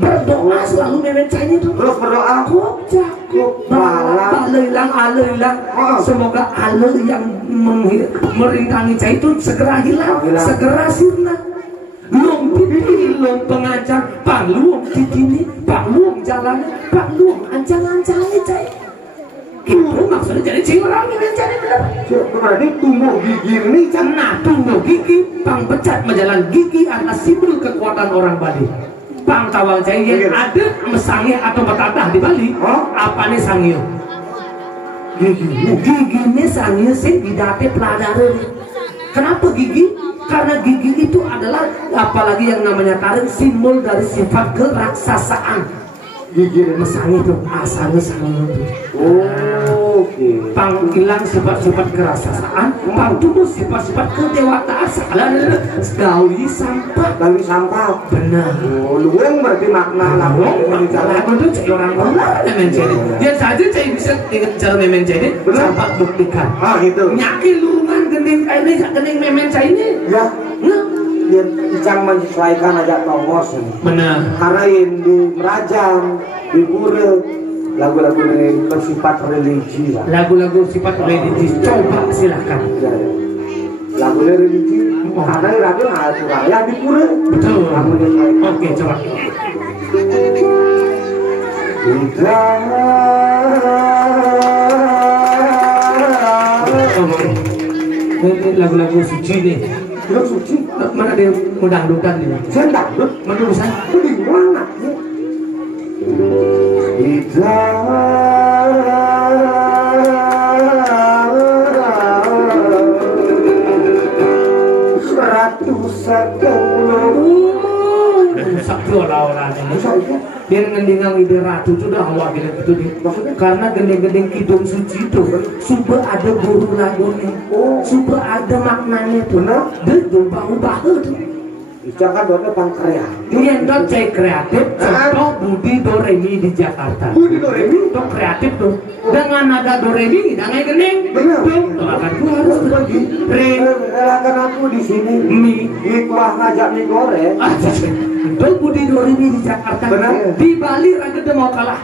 berdoa selalu memen cai itu. terus berdoa Cakup alailang semoga ale yang merintangi cai itu segera hilang. Segera sirna. Lung titi lung pengancang pangluang titini pangluang jalan pangluang ancang-ancangnya cai itu maksudnya jadi orang yang mencari benar berarti tumbuh gigi ini nah tumbuh gigi pang becat menjalan gigi adalah simbol kekuatan orang Bali pang tawang cai yang ada mesangnya atau betadah di Bali apa nih sangyo gigi ini sangyo sih didate peladaran. Kenapa gigi? Karena gigi itu adalah apalagi yang namanya taring simbol dari sifat keraksasaan. Gigi mesang itu asalnya sangat pang hilang sifat-sifat keraksasaan, pang tumbuh sifat-sifat kedewataan. Sekalian gawi sampah. Benar. luwung berarti makna Lalu itu cai orang memen jadi. Dia saja cai bisa ingat cara memen jadi. Sampai buktikan. gitu Nyaki lurungan gending ini gending memen cai ini. ya yang Icang menyesuaikan aja tongos Benar. karena yang di Merajang di Pura lagu-lagu yang bersifat religi lah. Lagu-lagu sifat religius, coba silahkan. Ya, ya. Lagu religi, karena lagu aturan ya di pura. Betul. Oke, Oke, coba. Ini lagu-lagu suci nih. Lagu suci. Mana dia mudang-dudan nih? Saya dangdut. Menurut saya. Di mana? Ratu Sakau. Sabtu orang-orangnya. Dia ngendingang ide ratu itu dah awak gitu nih. Karena gendeng-gendeng kidung suci itu sudah ada guru lagunya. Sudah ada maknanya tuh. Nah, dia ubah-ubah tuh. Jangan buatnya bang kreatif. Dia dot cek kreatif. Contoh Budi Doremi di Jakarta. Budi Doremi itu kreatif tuh. Dengan nada Doremi, dengan gendeng. Benar. Tuh akan gua harus pergi. Re. Relakan aku di sini. Mi. Ikhwah ngajak mie goreng. Itu Budi Doremi di Jakarta. Benar. Di Bali raga dia mau kalah.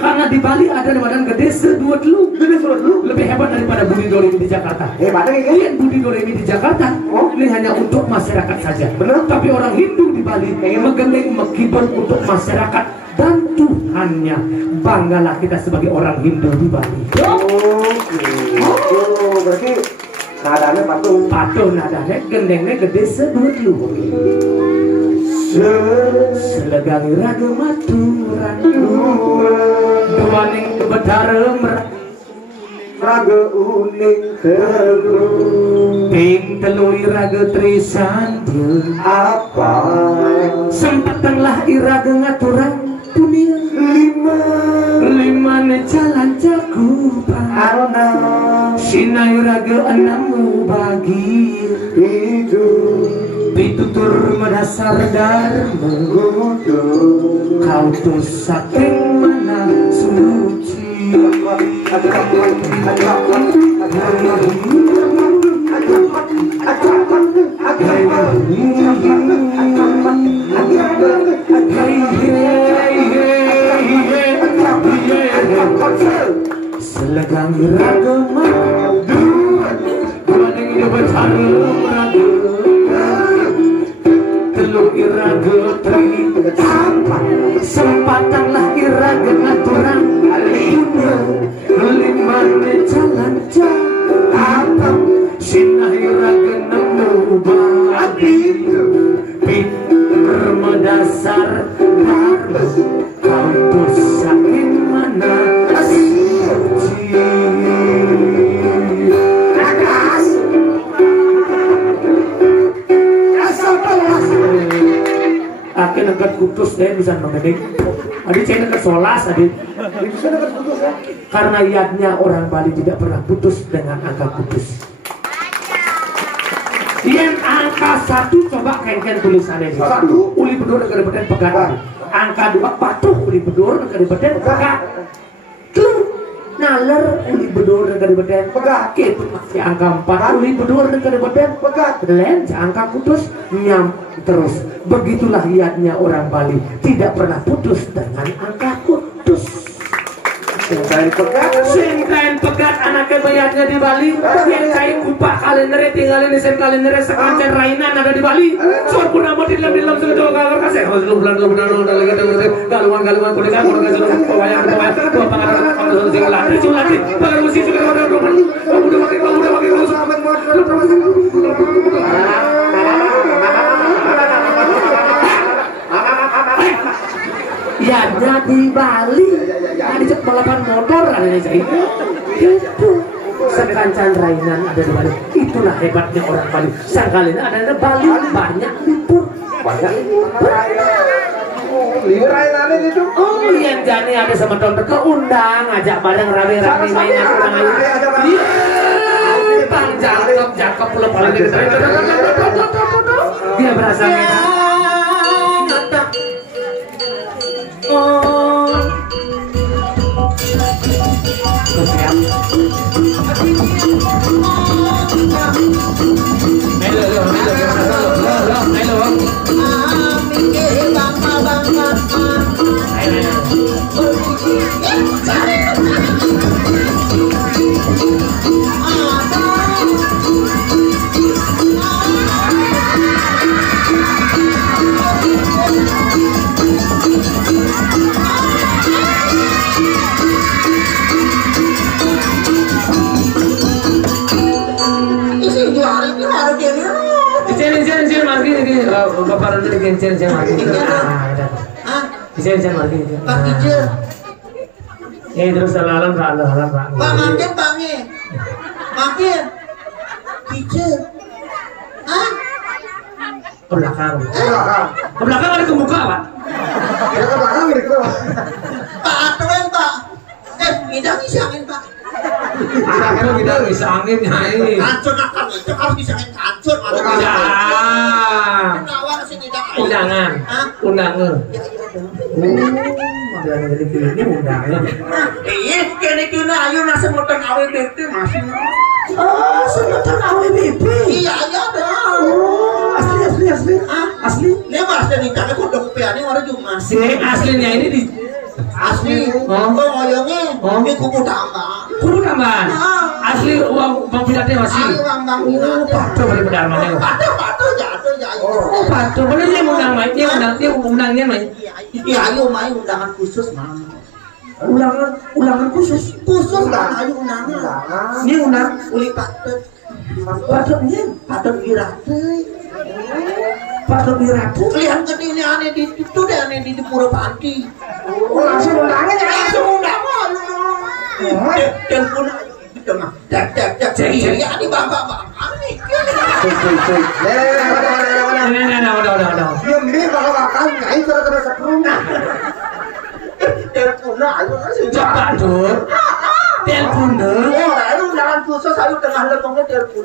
Karena di Bali ada badan gede sedua dulu. Gede surat lu. Lebih hebat daripada Budi Doremi di Jakarta. Hebatnya kayak Lihat Budi Doremi di Jakarta. Ini hanya untuk masyarakat saja. Benar. Tapi orang Hindu di Bali menggendeng mekibon untuk masyarakat dan Tuhannya. Banggalah kita sebagai orang Hindu di Bali. Oh, berarti nadanya patung. Patuh nadanya gendengnya gede sedua dulu. Selegangi raga maturan duaning betara raga uning telu ping telui raga trisandia apa sempatkanlah iraga ngaturan dunia lima jalan cakupan arona sinai raga enam bagi hidup pitutur mendasar dharma kau tuh saking mana suci selegang raga madu duaning betara raga telur iraga tri sempatanlah iraga ngaturan alina lima jalan jalan sinah iraga nemu bagi pinter mendasar dharma kau tuh saking mana suci. Akhirnya dekat Kudus deh bisa menggedeng. Adik saya dekat Solas adik. bisa dekat putus ya Karena iatnya orang Bali tidak pernah putus dengan angka Kudus. Yang angka 1 coba kengken tulisannya di 1 uli bedur negara beden pegat. Angka 2 patuh uli bedur negara beden pegat. Naler uli bedur negara beden pegat. Gitu masih angka 4 uli bedur negara beden pegat. Len angka Kudus nyam terus. Begitulah iatnya orang Bali tidak pernah putus dengan angka Kudus. Singkain pegat anaknya bayatnya di Bali. Yang kain kupak kalendernya tinggalin di sen kalendernya sekancan rainan ada di Bali. Soal pun nama di dalam seluruh kagar kasih. Lu bulan lagi galuan kulikan kurang seluruh pawayang dua pangaran sing latih pangaran musik juga udah ya di Bali ada cek balapan motor ada di sini itu sekancan rainan ada di Bali. Itulah hebatnya orang Bali. Sekali ada di Bali banyak libur libur rainannya itu oh yang jani ada sama tahun keundang ajak bareng rame-rame main aku iya bang jakep pulau paling dia berasa orang itu kencen lagi. Hah? Kencen lagi. Pak Ijo. Terus halam. Pak makin pange. Makin. Ijo. Hah? Ke belakang. Ke belakang ada ke muka, Pak. Ya ke belakang gitu. Pak aturan Pak. Ngidang isangin Pak. Akhirnya kita bisa angin nyai. Kancur akan itu harus disangin kancur. Ya. Nawar sih ngidang. Undangan. Hah? Undangan. Undangan dari ini undangan. Iya, kene ayo nasi motor AWBP masih. Oh, sebutan AWBP. Iya dong. Oh, asli. Asli. Ini mas dari kami kudu piani orang cuma. Si aslinya ini di Asli. Oh, ngoyongnya. Ini kuku tambah. kudu tambahan. Asli uang bang pidatnya masih. Uang bang Oh, patuh balik pedal mana? Patuh jatuh ya. Oh, patuh. Boleh dia undang main, dia undangnya main. Iya, ayo main undangan khusus mah. Ulangan khusus. Khusus kan ayo undangan. Ini undang Uli patut. patutnya. Patut irate. Patut diratu. Lihat gede ini aneh di itu deh aneh di Pura Panti. Oh, langsung undangnya ya. Langsung undangan. Telepon gitu mah. Cek. Iya di bapak nih. Nah, udah. Diam di belakang nyai terus sekruna. Telepon ayo langsung. Coba dur. Telepon dur. Ayo undangan khusus ayo tengah lemongnya telepon.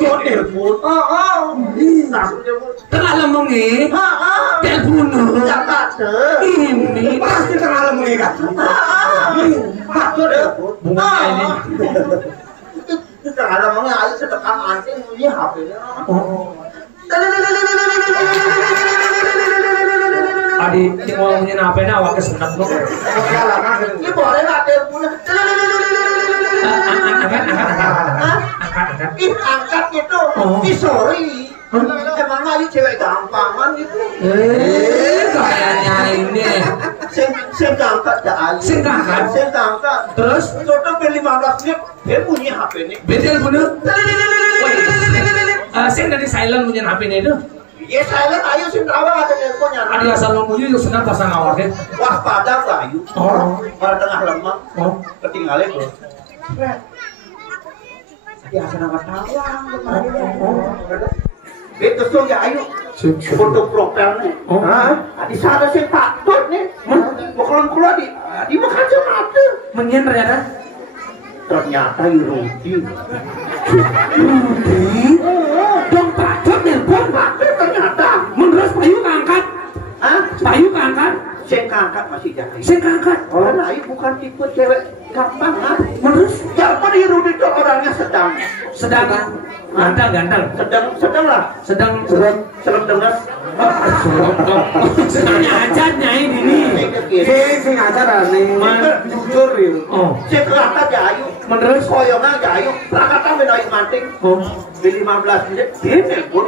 Telepon. Tengah lemongnya. Telepon dur. Ini Pasti tengah mengikat. bunga ini. Tengah lemongnya ayo sedekah anting ini HP-nya. Adi, ini ngomongin apa-apa awak kesenang dong. Ini boleh nggak teleponnya? Angkat. Angkat gitu. Sorry. Emang aja cewek gampangan gitu. Kayaknya ini. Saya angkat dah aja. Saya angkat. Terus? Contoh per 15 menit, dia punya HP ini. Betul bener. Saya dari silent punya HP ini itu. Ya silent ayo sih tawa ada teleponnya. Ada asal ngomongnya juga senang pasang awalnya. Waspada lah ayo. Pada tengah lemah. Ketinggalan tuh. Ya senang tawa. Itu so ya ayo. Foto profilnya. Di sana sih patut nih. Bukan keluar di makan mata. Menyen ternyata. Ternyata Rudi. Dong patut nelpon. Ternyata. Menurut Payu keangkat. Payu keangkat. Saya ngangkat masih jahit. Saya keangkat. Karena Ayu bukan tipe cewek gampang Menurut. Siapa di Rudi itu orangnya sedang. Sedang lah. Sedang dengar. Sedangnya acarnya ini. Sing acara nih. Jujur ya. Saya kelihatan ya Ayu. Menurut. Koyongan ya Ayu. Prakatan beda Ayu manting. Di 15 menit dia telepon.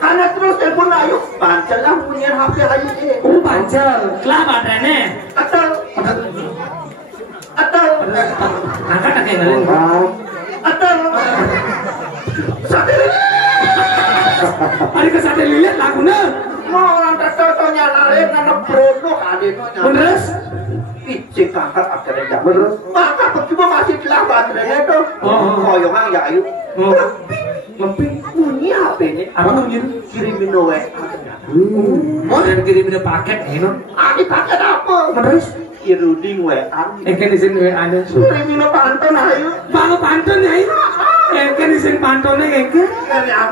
Karena terus telepon Ayu. Pancel lah punya HP Ayu. Pancel. Kelapa trennya. Atau Angkat kayak ngalen. atau sate Hari ke sate lilit lagunya. mau orang tersoto nyalain karena produk adiknya. Menurut. Icik angkat akhirnya jam. Maka percuma masih telah baterainya itu. Koyongan ya Ayu. Ngeping. Bunyi HP ini. Apa bunyi? Kirimin WA. Dan kirimin paket ini. Ini paket apa? Menurut. Kiruding WA. Kan di sini ada. Kirimin pantun Ayu. Bang pantun ya ini. Kan di sini pantunnya kan.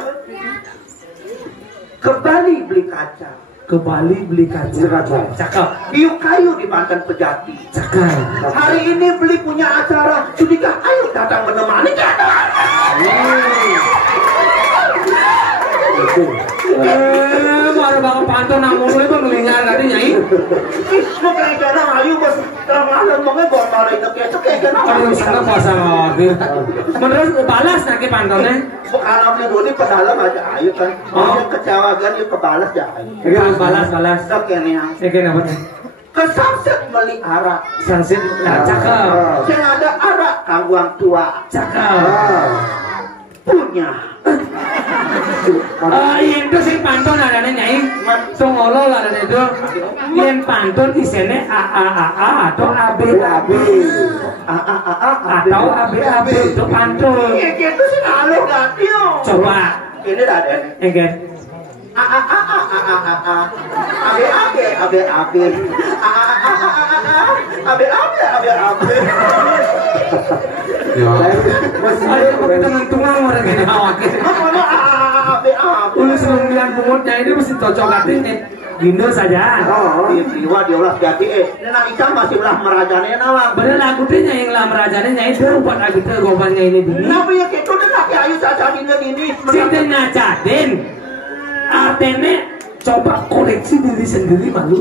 Kembali beli kaca. Ke Bali beli kaca. Cakep. Biuk kayu di Banten Pejati. Cakep. Hari ini beli punya acara. Sudikah Ayu datang menemani kita? Baru bangun pantun namun lu itu ngelingar tadi nyai. Lu kayak gana Ayu bos. Terlalu ngomongnya botol itu kayak gana. Aduh sana puasa lagi. Menurut balas nanti pantunnya. Bukan aku dulu ke dalam aja Ayu kan. Yang kecewa kan yuk kebalas ya Ayu. Balas. Oke nih yang. Oke apa nih? Ke Samset beli arak. Sansit, cakep. Yang ada arak kangguang tua. Cakep. Punya. Yen itu sing pantun adane Nyai. Songolo lah adane itu. Yen pantun isine A atau AB atau AB itu pantun. Iya gitu sih alih ganti yo. Coba. Ini ada nih. Engger. Tungang orang ini awak. Ulus sembilan pungutnya ini mesti cocok katanya. Gindo saja. Oh, diwa diolah jadi ini nak ikan masih ulah merajane nawang. Bener lagu teh yang lah merajane nyai teh buat lagu teh gobannya ini dulu. Kenapa ya gitu deh kaki ayu saja ini. Cinta ngajatin. Artinya coba koreksi diri sendiri malu.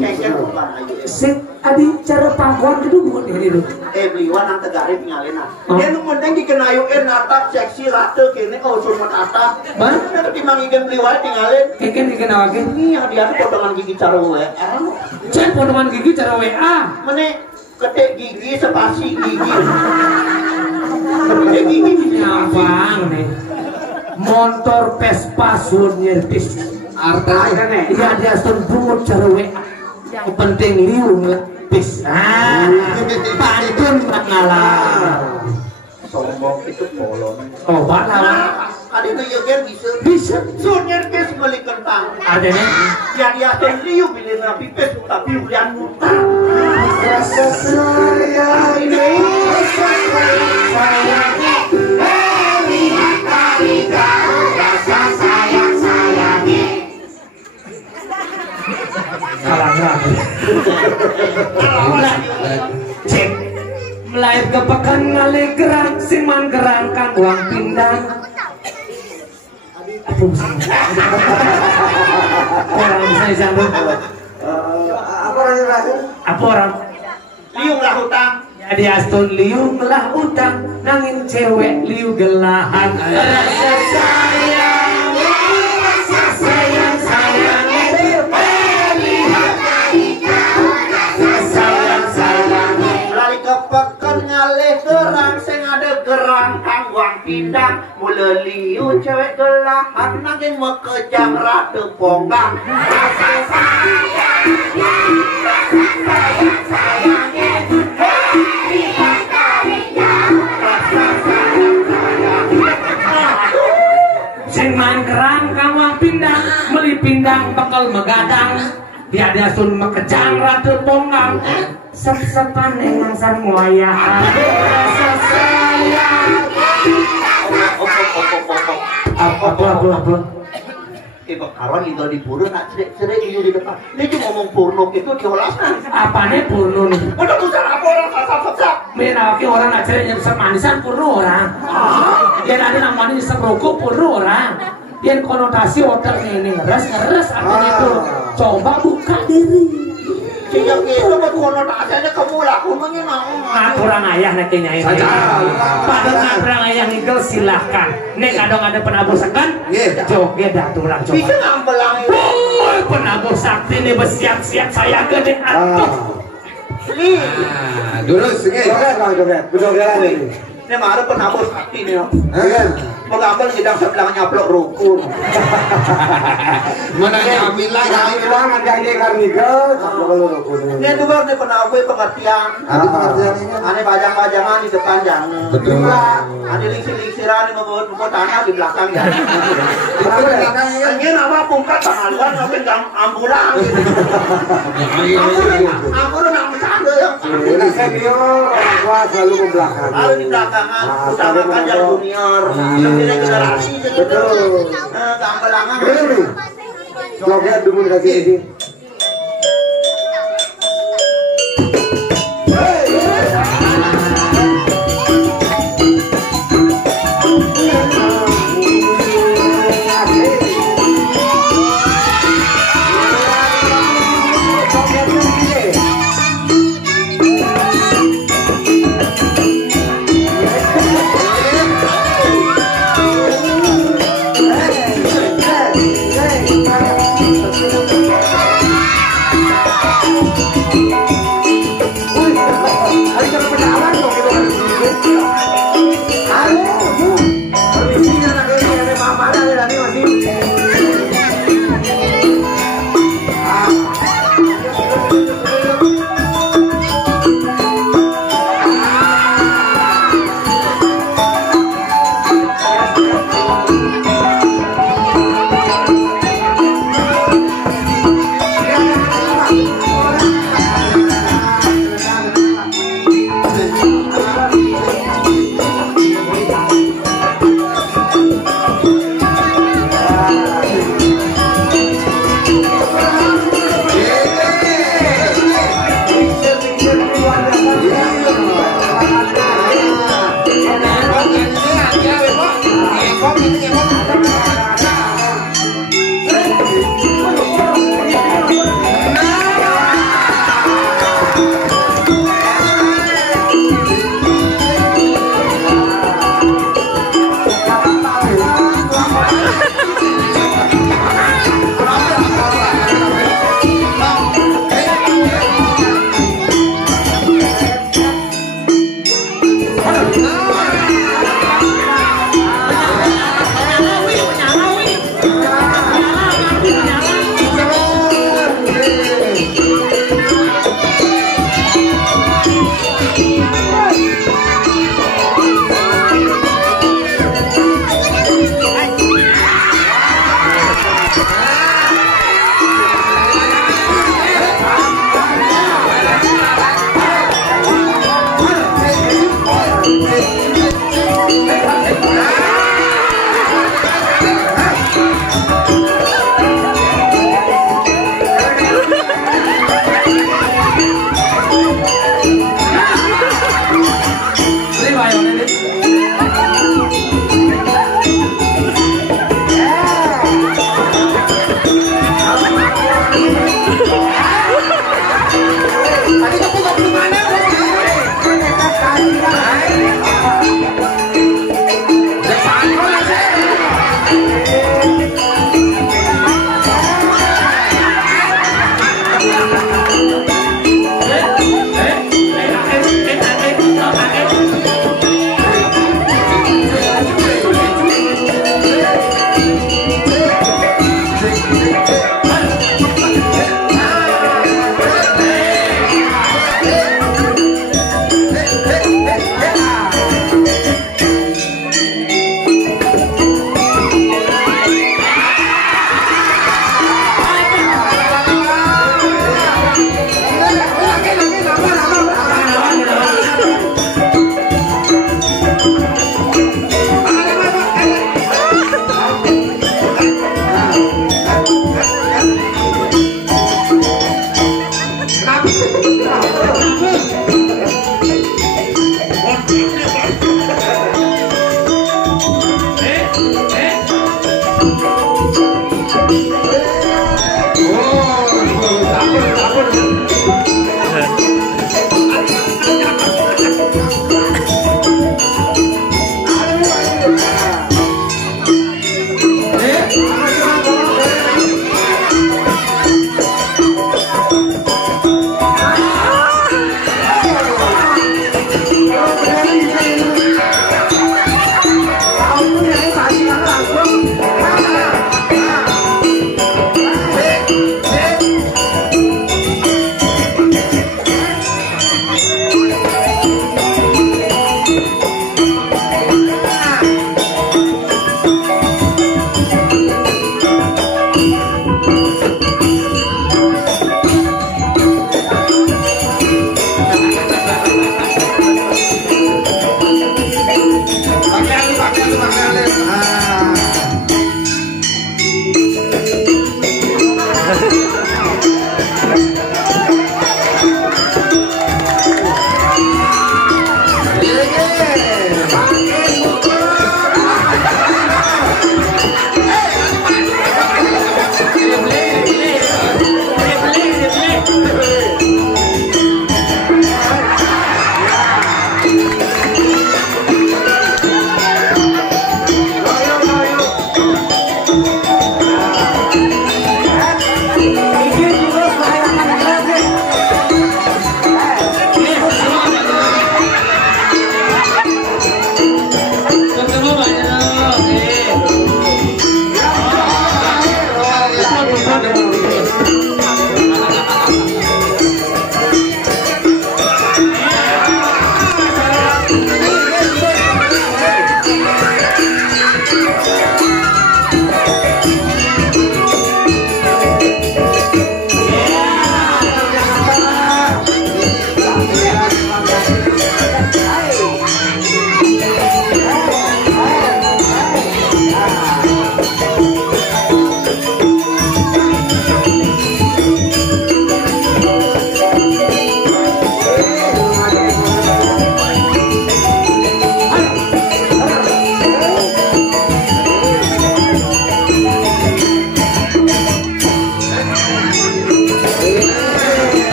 Sing adi cara pangkuan itu bukan ini dulu. Beliwan ang tagarin tingalina. Yan mo nang gikenayuin atap seksi rata kini sumat atap. Ba? Ano timangigan beliwan tingalin. Keken dikenawake. Ini hadiah potongan gigi cara WA. Cek potongan gigi cara WA. Mene ketik gigi spasi gigi. Ketik gigi Nyawang nih. Motor Vespa sur nyertis. artinya Iya dia sembungut cara WA. Yang penting liung lepis. Pantun mengalah. sombong itu polon. Oh, mana? Ada itu juga bisa. Bisa. Sunyer kes beli kentang. Ada nih. Yang dia terliu pilih nabi pes tapi ulian muntah. Rasa sayang ini Kalangan. Cek. Melayu kepekan ngalih gerang siman gerang kang uang pindang. Apa bisa? Orang bisa disambung. Apa orang? Liung lah hutang. Jadi astun liung lah utang nangin cewek liu gelahan. Rasa sayang, rasa sayang sayang Lari kepekan ngalih gerang sing ada gerang kang uang pindang. Mula liu cewek gelahan nangin mekejang rada ponggang. Rasa sayang, rasa sayang sayang. sing main kerang kawang pindang meli pindang bakal megadang dia dia sun mekejang rada ponggang sep-sepan engang sarmoyahan rasa sayang apa Ibu kawan tinggal di purun, nak cerik-cerik ini di depan. Ini cuma ngomong purno itu diolaskan. apane purno nih Udah bukan apa orang sasap-sasap. menawaki orang nak cerik nyesep manisan purno orang dia ada namanya nyesep rokok purno orang dia konotasi otak ini ngeres artinya itu coba buka diri Sehingga itu buat konotasinya kamu lakukannya mau. orang ayah nanti nyai pada orang ayah nigel silahkan nek ada penabur sekan joget daturan coba Bisa ngambelang itu. boy penabur sakti nih bersiap-siap saya gede atuh Nih, dulu sini ini marah penabur sakti nih. Mengambil sedang sebelah nyaplok rukun. mana nyamil lah Ini juga nih penabur pengertian. Ane bajang-bajangan di depan jangan. Betul. Ane lingsir-lingsiran ngebut tanah di belakang ya. Ini nama pungkat tangaluan ngapain gang ambulan gitu. Aku udah nak bercanda ya. selalu ke belakang. Harus di belakangan, utamakan yang junior. Lebih generasi gitu. Gambelangan. Joget dulu kasih ini.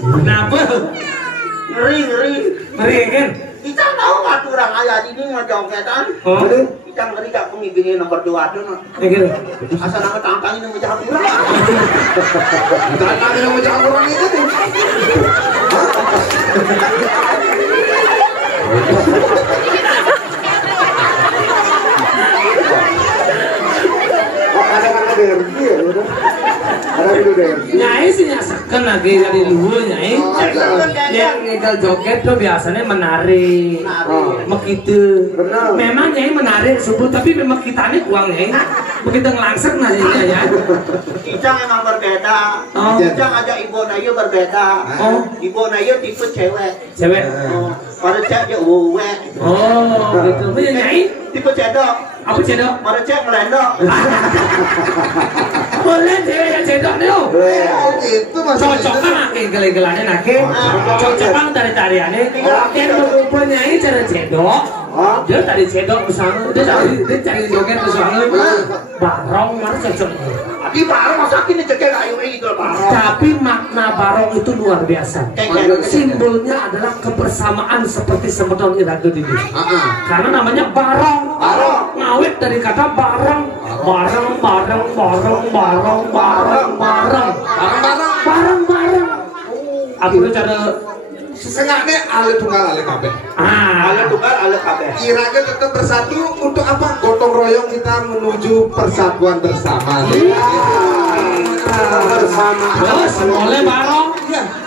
Kenapa? Ngeri. Ngeri kan? Icang tahu nggak tuh orang ayah ini mau jongketan? Oh. Icang ngeri gak pemimpinnya nomor 2 tuh. Ya gitu. Asal nang angin yang menjauh kurang. Bukan angin yang menjauh kurang itu nih. Ada derby ya udah. Ada video derby. Nyai sih nyasakan lagi dari luhur nyai. Yang ngegal joget tuh biasanya menari. Begitu. Benar. Memang nyai menari subuh tapi memang kita nih uang nyai. Begitu ngelangsek nah ya. Kijang emang berbeda. Oh. Kijang aja ibu Nayu berbeda. Oh. Ibu Nayu tipe cewek. Cewek. Oh. Pada cewek dia uwe. Oh, gitu. Punya nyai. Tipe cedok. Apa cedok? Pada cewek ngelendok. Boleh cewek yang cedok nih. Itu masih Cocok kan nake gele-gelane nake. Cocok kan tari-tariannya. Yang mempunyai cara cedok. Dia tadi cedok misalnya. Dia cari joget misalnya. Barong mana cocok. Di barong masa kini cekek ayu itu barong. Tapi makna barong itu luar biasa. Simbolnya adalah kebersamaan seperti sebetulnya Iraga Didi. Karena namanya barong. Ngawet dari kata barong. Bareng. Aku udah cara sesengahnya ale tunggal ale kabeh. Ale tunggal ale kabeh. Iraga tetap bersatu untuk apa? Gotong royong kita menuju persatuan bersama. Bersama. Terus oleh barong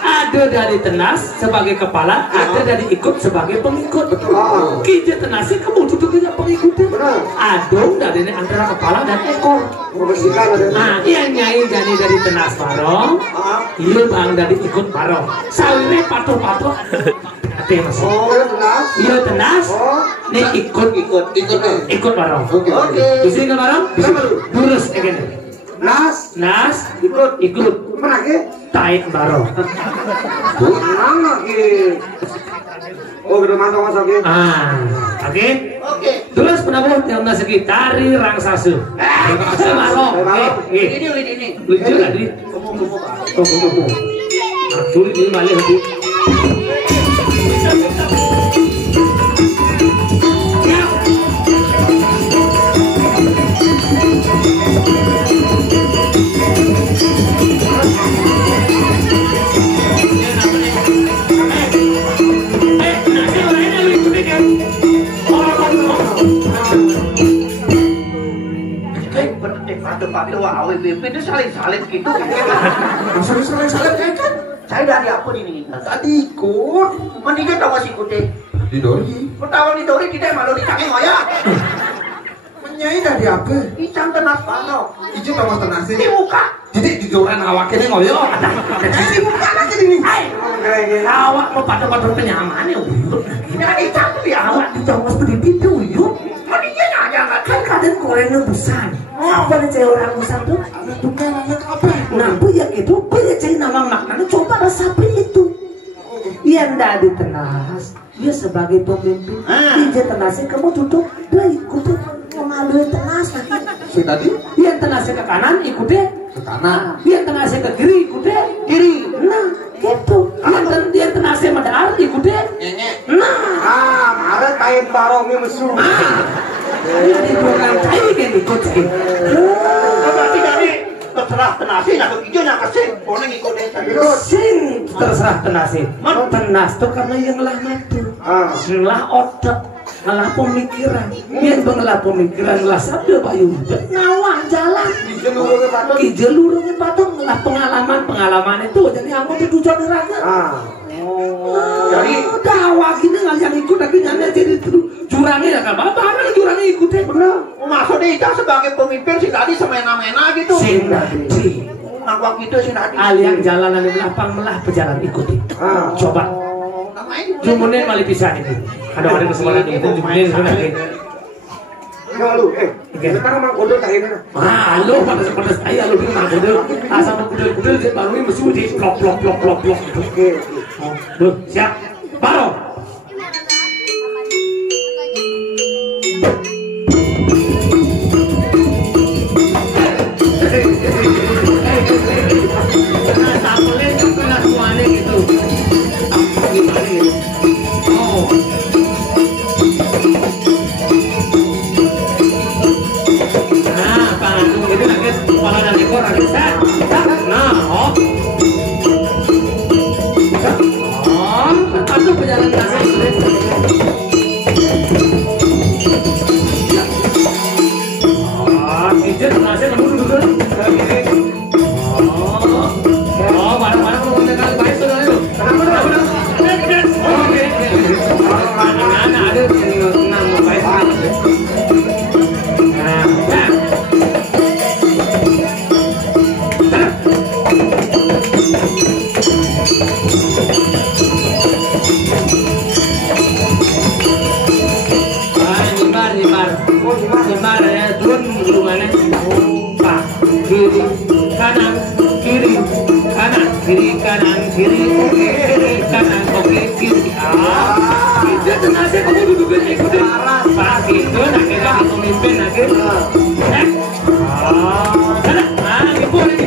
ada dari Tenas sebagai kepala, ada dari Ikut sebagai pengikut. Kita Tenasnya kamu tutup tidak pengikutnya. Adong dari antara kepala dan ekor. Nah, iya nyai jadi dari Tenas barong, iya bang dari Ikut barong. Sawine patuh-patuh. Hati mas. Iya Tenas. Nih ikut barong. Oke. Bisa nggak barong? Bisa. Lurus again. Nas, ikut. Mana ke? Taik barong. Mana ke? Oh, udah masuk ke? Oke. Oke. Terus penabuh yang nasiki tari rangsasu. Barong. Ini. Lucu nggak di? Oh. Sulit ini balik hati. itu salin gitu. Maksudnya salin kayak kan? Saya dari apa ini? Tadi ikut. Mendingnya tahu masih ikut deh. Di Dori. Pertama di Dori tidak malu dicangin ngoyak. Menyai dari apa? Icang Tenas barong. Ijo tahu tenasi. Di muka. Jadi di joran awaknya ngoyo. Di muka lagi ini. Awak mau pada penyaman ya uyut. Ini kan Icang tuh ya. Awak dicoba seperti itu uyut. Mendingnya nanya nggak? Kan kadang korengnya besar. Apa nih cewek orang besar tuh? Bukan anak apa? Nah, punya itu, punya cewek nama maknanya coba resapi itu. Yang dari Tenas, dia sebagai pemimpin. Dia Tenasnya kamu duduk, dia ikutin melalui Tenas lagi. Si tadi? Yang Tenasnya ke kanan, ikutnya ke kanan. Yang Tenasnya ke kiri, ikutnya kiri. Nah, gitu. Yang Tenasnya medar, ikutnya Nyek. nah. Maret kain barongnya mesum. Jadi dua kayak gini ikut sih. Berarti dari terserah Tenasnya nak hijau nak kesing. Boleh ngikutin saya. Sing terserah Tenasnya. Tenas tuh karena yang lah mati. Ngelah otak, ngelah pemikiran. Yang ngelah pemikiran ngelah sabda Pak Yuda. Ngawang jalan. Ki jalurnya patung ngelah pengalaman itu. Jadi kamu itu jadi raga. Jadi dakwah gini nggak yang ikut lagi nyanda jadi jurangnya ya kan barang jurangnya ikutnya benar. Maksudnya Icang sebagai pemimpin si tadi semena-mena gitu. Sing tadi. Ngawang gitu si tadi. Aliang jalanan di belakang melah pejalan ikuti. Coba. Jumunin malah bisa ini. Ada kesempatan itu jumunin sebenarnya. Lu, sekarang mang kodol tak ini. Lu pada saya lu bikin mang kodol. Asal kodol jadi baru ini mesti di plok. Oke. Tuh, siap. Baru. Tak boleh juga suaranya gitu. Gimana gitu? Oh. Nah, Pak Agung itu nangis. kepala dan ekor lagi set. Nah, hop. Aduh pejalan kaki. Kijir nasi kamu duduk. Oh, barang-barang kamu dengan baik sudah itu. Kenapa? Oke. Mana ada senang baik. Nyebar ya, turun hubungannya. Pak, kiri, kanan, kiri, kanan, kiri, kanan, kiri, oke, kiri, kanan, oke, kiri. Itu tenasnya kamu duduknya ikutin. Pak, itu nak kita pemimpin lagi. Sana, dipul.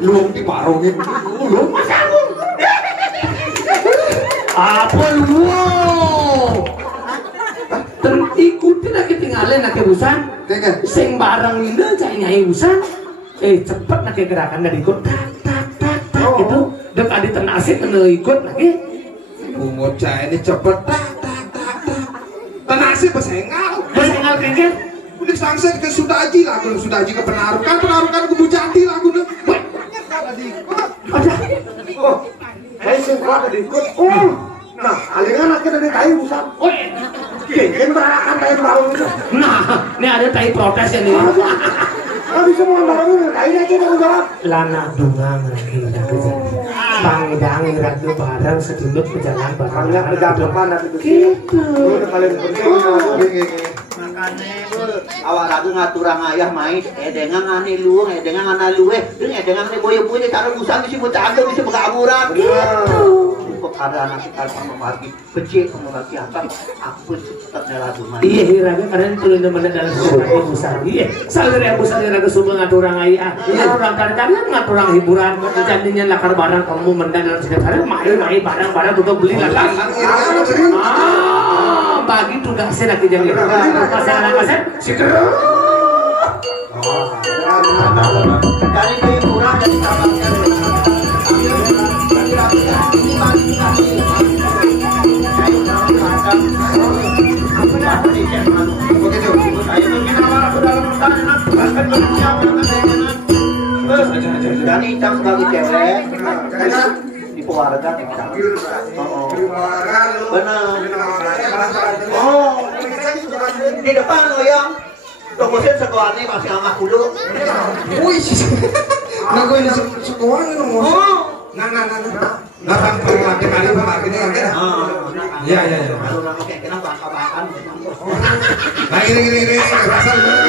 Luang di parongin. Luang masang. Apa lu? Terikutin lagi tinggalin lagi usan. Sing barang ini cai nyai usan. Cepet lagi gerakan dari ikut. Tak itu. Dek adi tenasih kena ikut lagi. Bocah ini cepet. Tenasih besengal. Besengal kengkel. Udah sangsen ke Sudaji lah, kalau Sudaji ke penarukan ke Bujati lah, gue ada. Oh, kayak singkat ada ikut. Oh, nah, alingan akhirnya dari kayu usap. Oh, Kengken berakan kayu baru itu. nah, ini ada tai protes ya nih. Nggak bisa mau baru kayu aja mau jawab. Lana dungang lagi udah kerja. Pangdang ratu barang sedulur perjalanan barang. Banyak kerja depan ada Gitu. Itu paling penting. Makanya awak lagu ngaturang ayah main edengan ngane luang edengan ngana luwe jeung edengan ngane boyo-boyo cara usang bisa bercanda bisa berkaburan Gitu. kok ada anak kita sama pagi becik kamu lagi apa aku tetapnya lagu main Iya hiraga karena tulen teman dalam sebuah besar. Iya, salir yang besar yang sumber ngaturang ayah. Orang kadang-kadang ngaturang hiburan. Jadinya lakar barang kamu mendan dalam setiap hari main barang-barang untuk beli lakar. Bagi tugas saya lagi jadi. Kasih si kerut. dari hiburan dari kamarnya dan Icang sebagai cewek di keluarga Icang. Benar. Oh, di depan lo yang dosen sekolah ini masih anak dulu. Wih, nah gue ini sekolah ini ngomong. Nah, kan lagi kali ini kan? Iya. Kalau orang kayak kenapa kabakan? Nah, ini, pasal dulu.